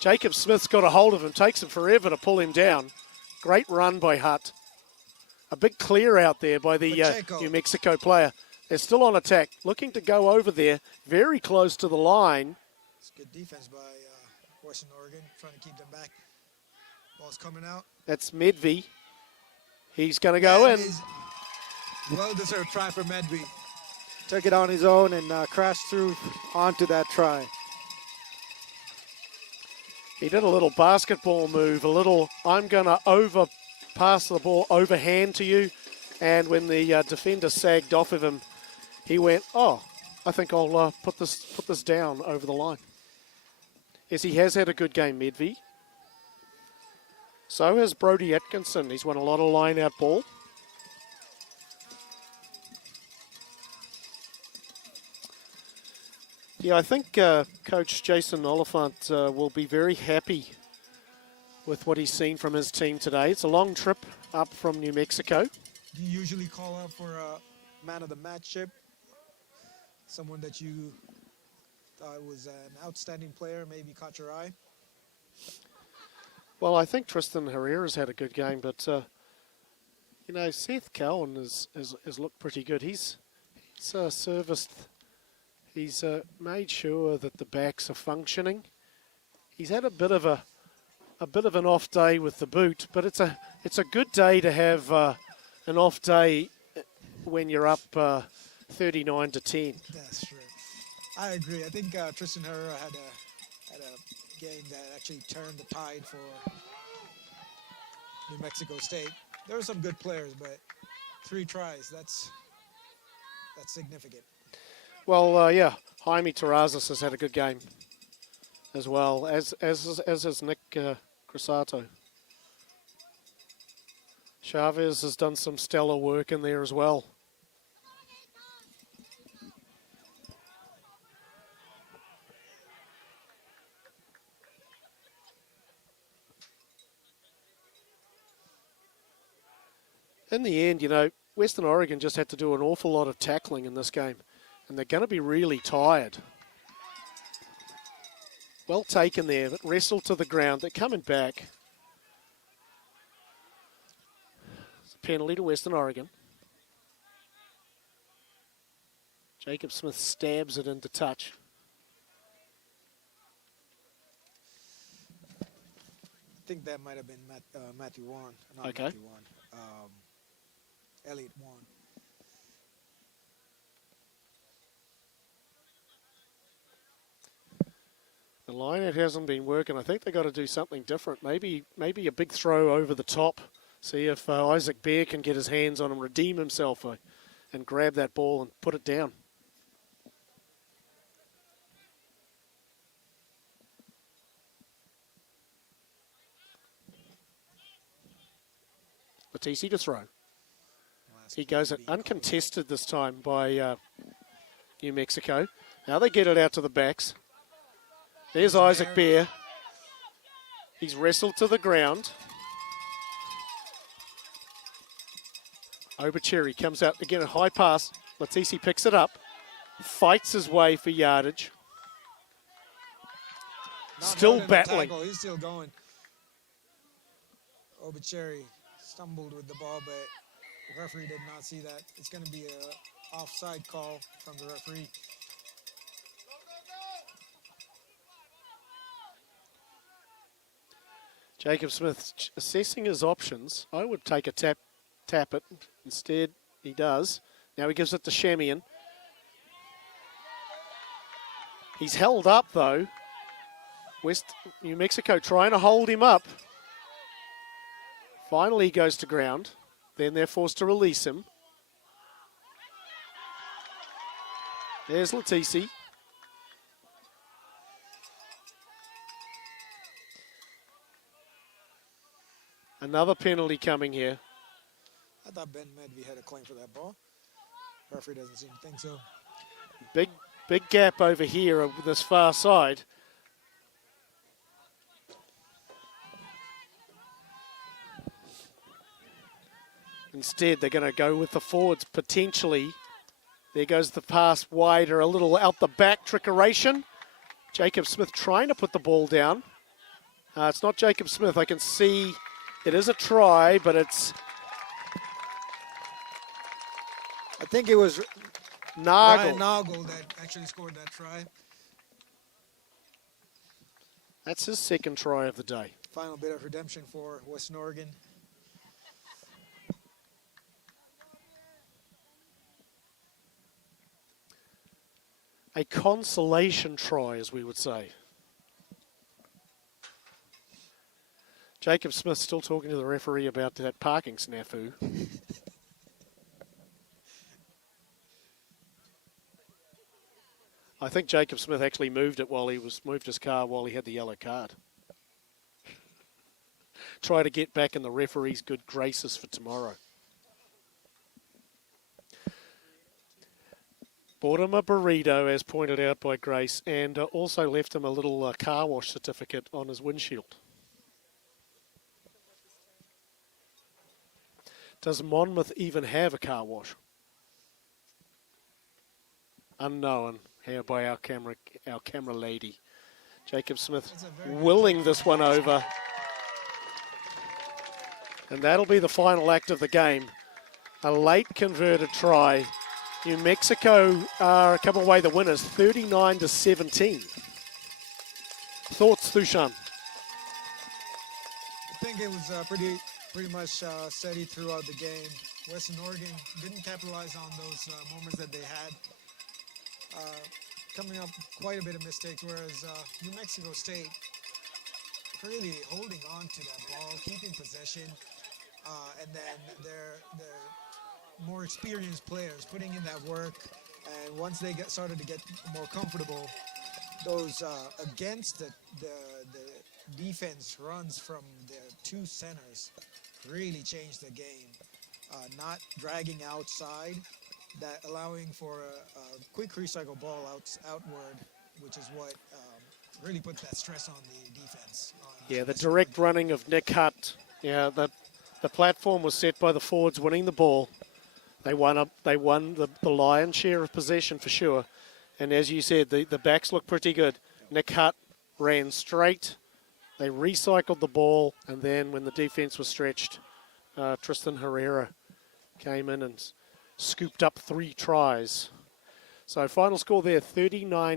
Jacob Smith's got a hold of him. Takes him forever to pull him down. Great run by Hutt. A big clear out there by the Pacheco. New Mexico player. They're still on attack, looking to go over there, very close to the line. It's Good defense by Western Oregon, trying to keep them back. Ball's coming out. That's Medvey. He's going to go in. Well-deserved try for Medvey. Took it on his own and crashed through onto that try. He did a little basketball move, I'm going to pass the ball overhand to you. And when the defender sagged off of him, he went, oh, I think I'll put this down over the line. Yes, he has had a good game, Medvey. So has Brody Atkinson. He's won a lot of line-out ball. Yeah, I think Coach Jason Oliphant will be very happy with what he's seen from his team today. It's a long trip up from New Mexico. Do you usually call out for a man of the matchship? Someone that you thought was an outstanding player, maybe caught your eye? Well, I think Tristan Herrera's had a good game, but, Seth Cowan has looked pretty good. He's serviced, he's made sure that the backs are functioning. He's had a bit of an off day with the boot, but it's a good day to have an off day when you're up 39-10. That's true. I agree. I think Tristan Herrera had a game that actually turned the tide for New Mexico State. There were some good players, but 3 tries, that's significant. Well, yeah, Jaime Terrazas has had a good game as well, as has Nick Crisato. Chavez has done some stellar work in there as well. In the end, Western Oregon just had to do an awful lot of tackling in this game, and they're going to be really tired. Well taken there, but wrestled to the ground. They're coming back. It's a penalty to Western Oregon. Jacob Smith stabs it into touch. I think that might have been Matthew Wan. Not Okay. Matthew Wan. Elliot Wan. The line, it hasn't been working. I think they've got to do something different. Maybe a big throw over the top. See if Isaac Bear can get his hands on him, redeem himself, and grab that ball and put it down. Batisi to throw. He goes it uncontested this time by New Mexico. Now they get it out to the backs. There's Isaac Bear. He's wrestled to the ground. Obercherry comes out again, a high pass. Latisi picks it up, fights his way for yardage. Still battling. He's still going. Obercherry stumbled with the ball, but the referee did not see that. It's going to be a offside call from the referee. Jacob Smith assessing his options. I would take a tap it. Instead, he does. Now he gives it to Shamian. He's held up, though. West New Mexico trying to hold him up. Finally, he goes to ground. Then they're forced to release him. There's Latisi. Another penalty coming here. I thought Ben Medvey had a claim for that ball. Referee doesn't seem to think so. Big gap over here on this far side. Instead, they're going to go with the forwards potentially. There goes the pass wider, a little out the back trickeration. Jacob Smith trying to put the ball down. It's not Jacob Smith. I can see it is a try, but it's... I think it was Nagel. Ryan Nagel that actually scored that try. That's his second try of the day. Final bit of redemption for Western Oregon. A consolation try, as we would say. Jacob Smith still talking to the referee about that parking snafu. I think Jacob Smith actually moved his car while he had the yellow card. Try to get back in the referee's good graces for tomorrow. Bought him a burrito, as pointed out by Grace, and also left him a little car wash certificate on his windshield. Does Monmouth even have a car wash? Unknown here by our camera lady. Jacob Smith willing this one over. And that'll be the final act of the game. A late converted try. New Mexico are come away the winners, 39-17. Thoughts, Thushan? I think it was pretty much steady throughout the game. Western Oregon didn't capitalize on those moments that they had. Coming up quite a bit of mistakes, whereas New Mexico State really holding on to that ball, keeping possession, and then their more experienced players putting in that work. And once they started to get more comfortable, those against the defense runs from their two centers really changed the game. Not dragging outside, that allowing for a quick recycle ball outward, which is what really put that stress on the defense. Yeah, the direct running of Nick Hutt. Yeah, the platform was set by the forwards winning the ball. They won the lion's share of possession for sure. And as you said, the backs look pretty good. Nick Hutt ran straight. They recycled the ball, and then when the defense was stretched, Tristan Herrera came in and scooped up 3 tries. So final score there, 39.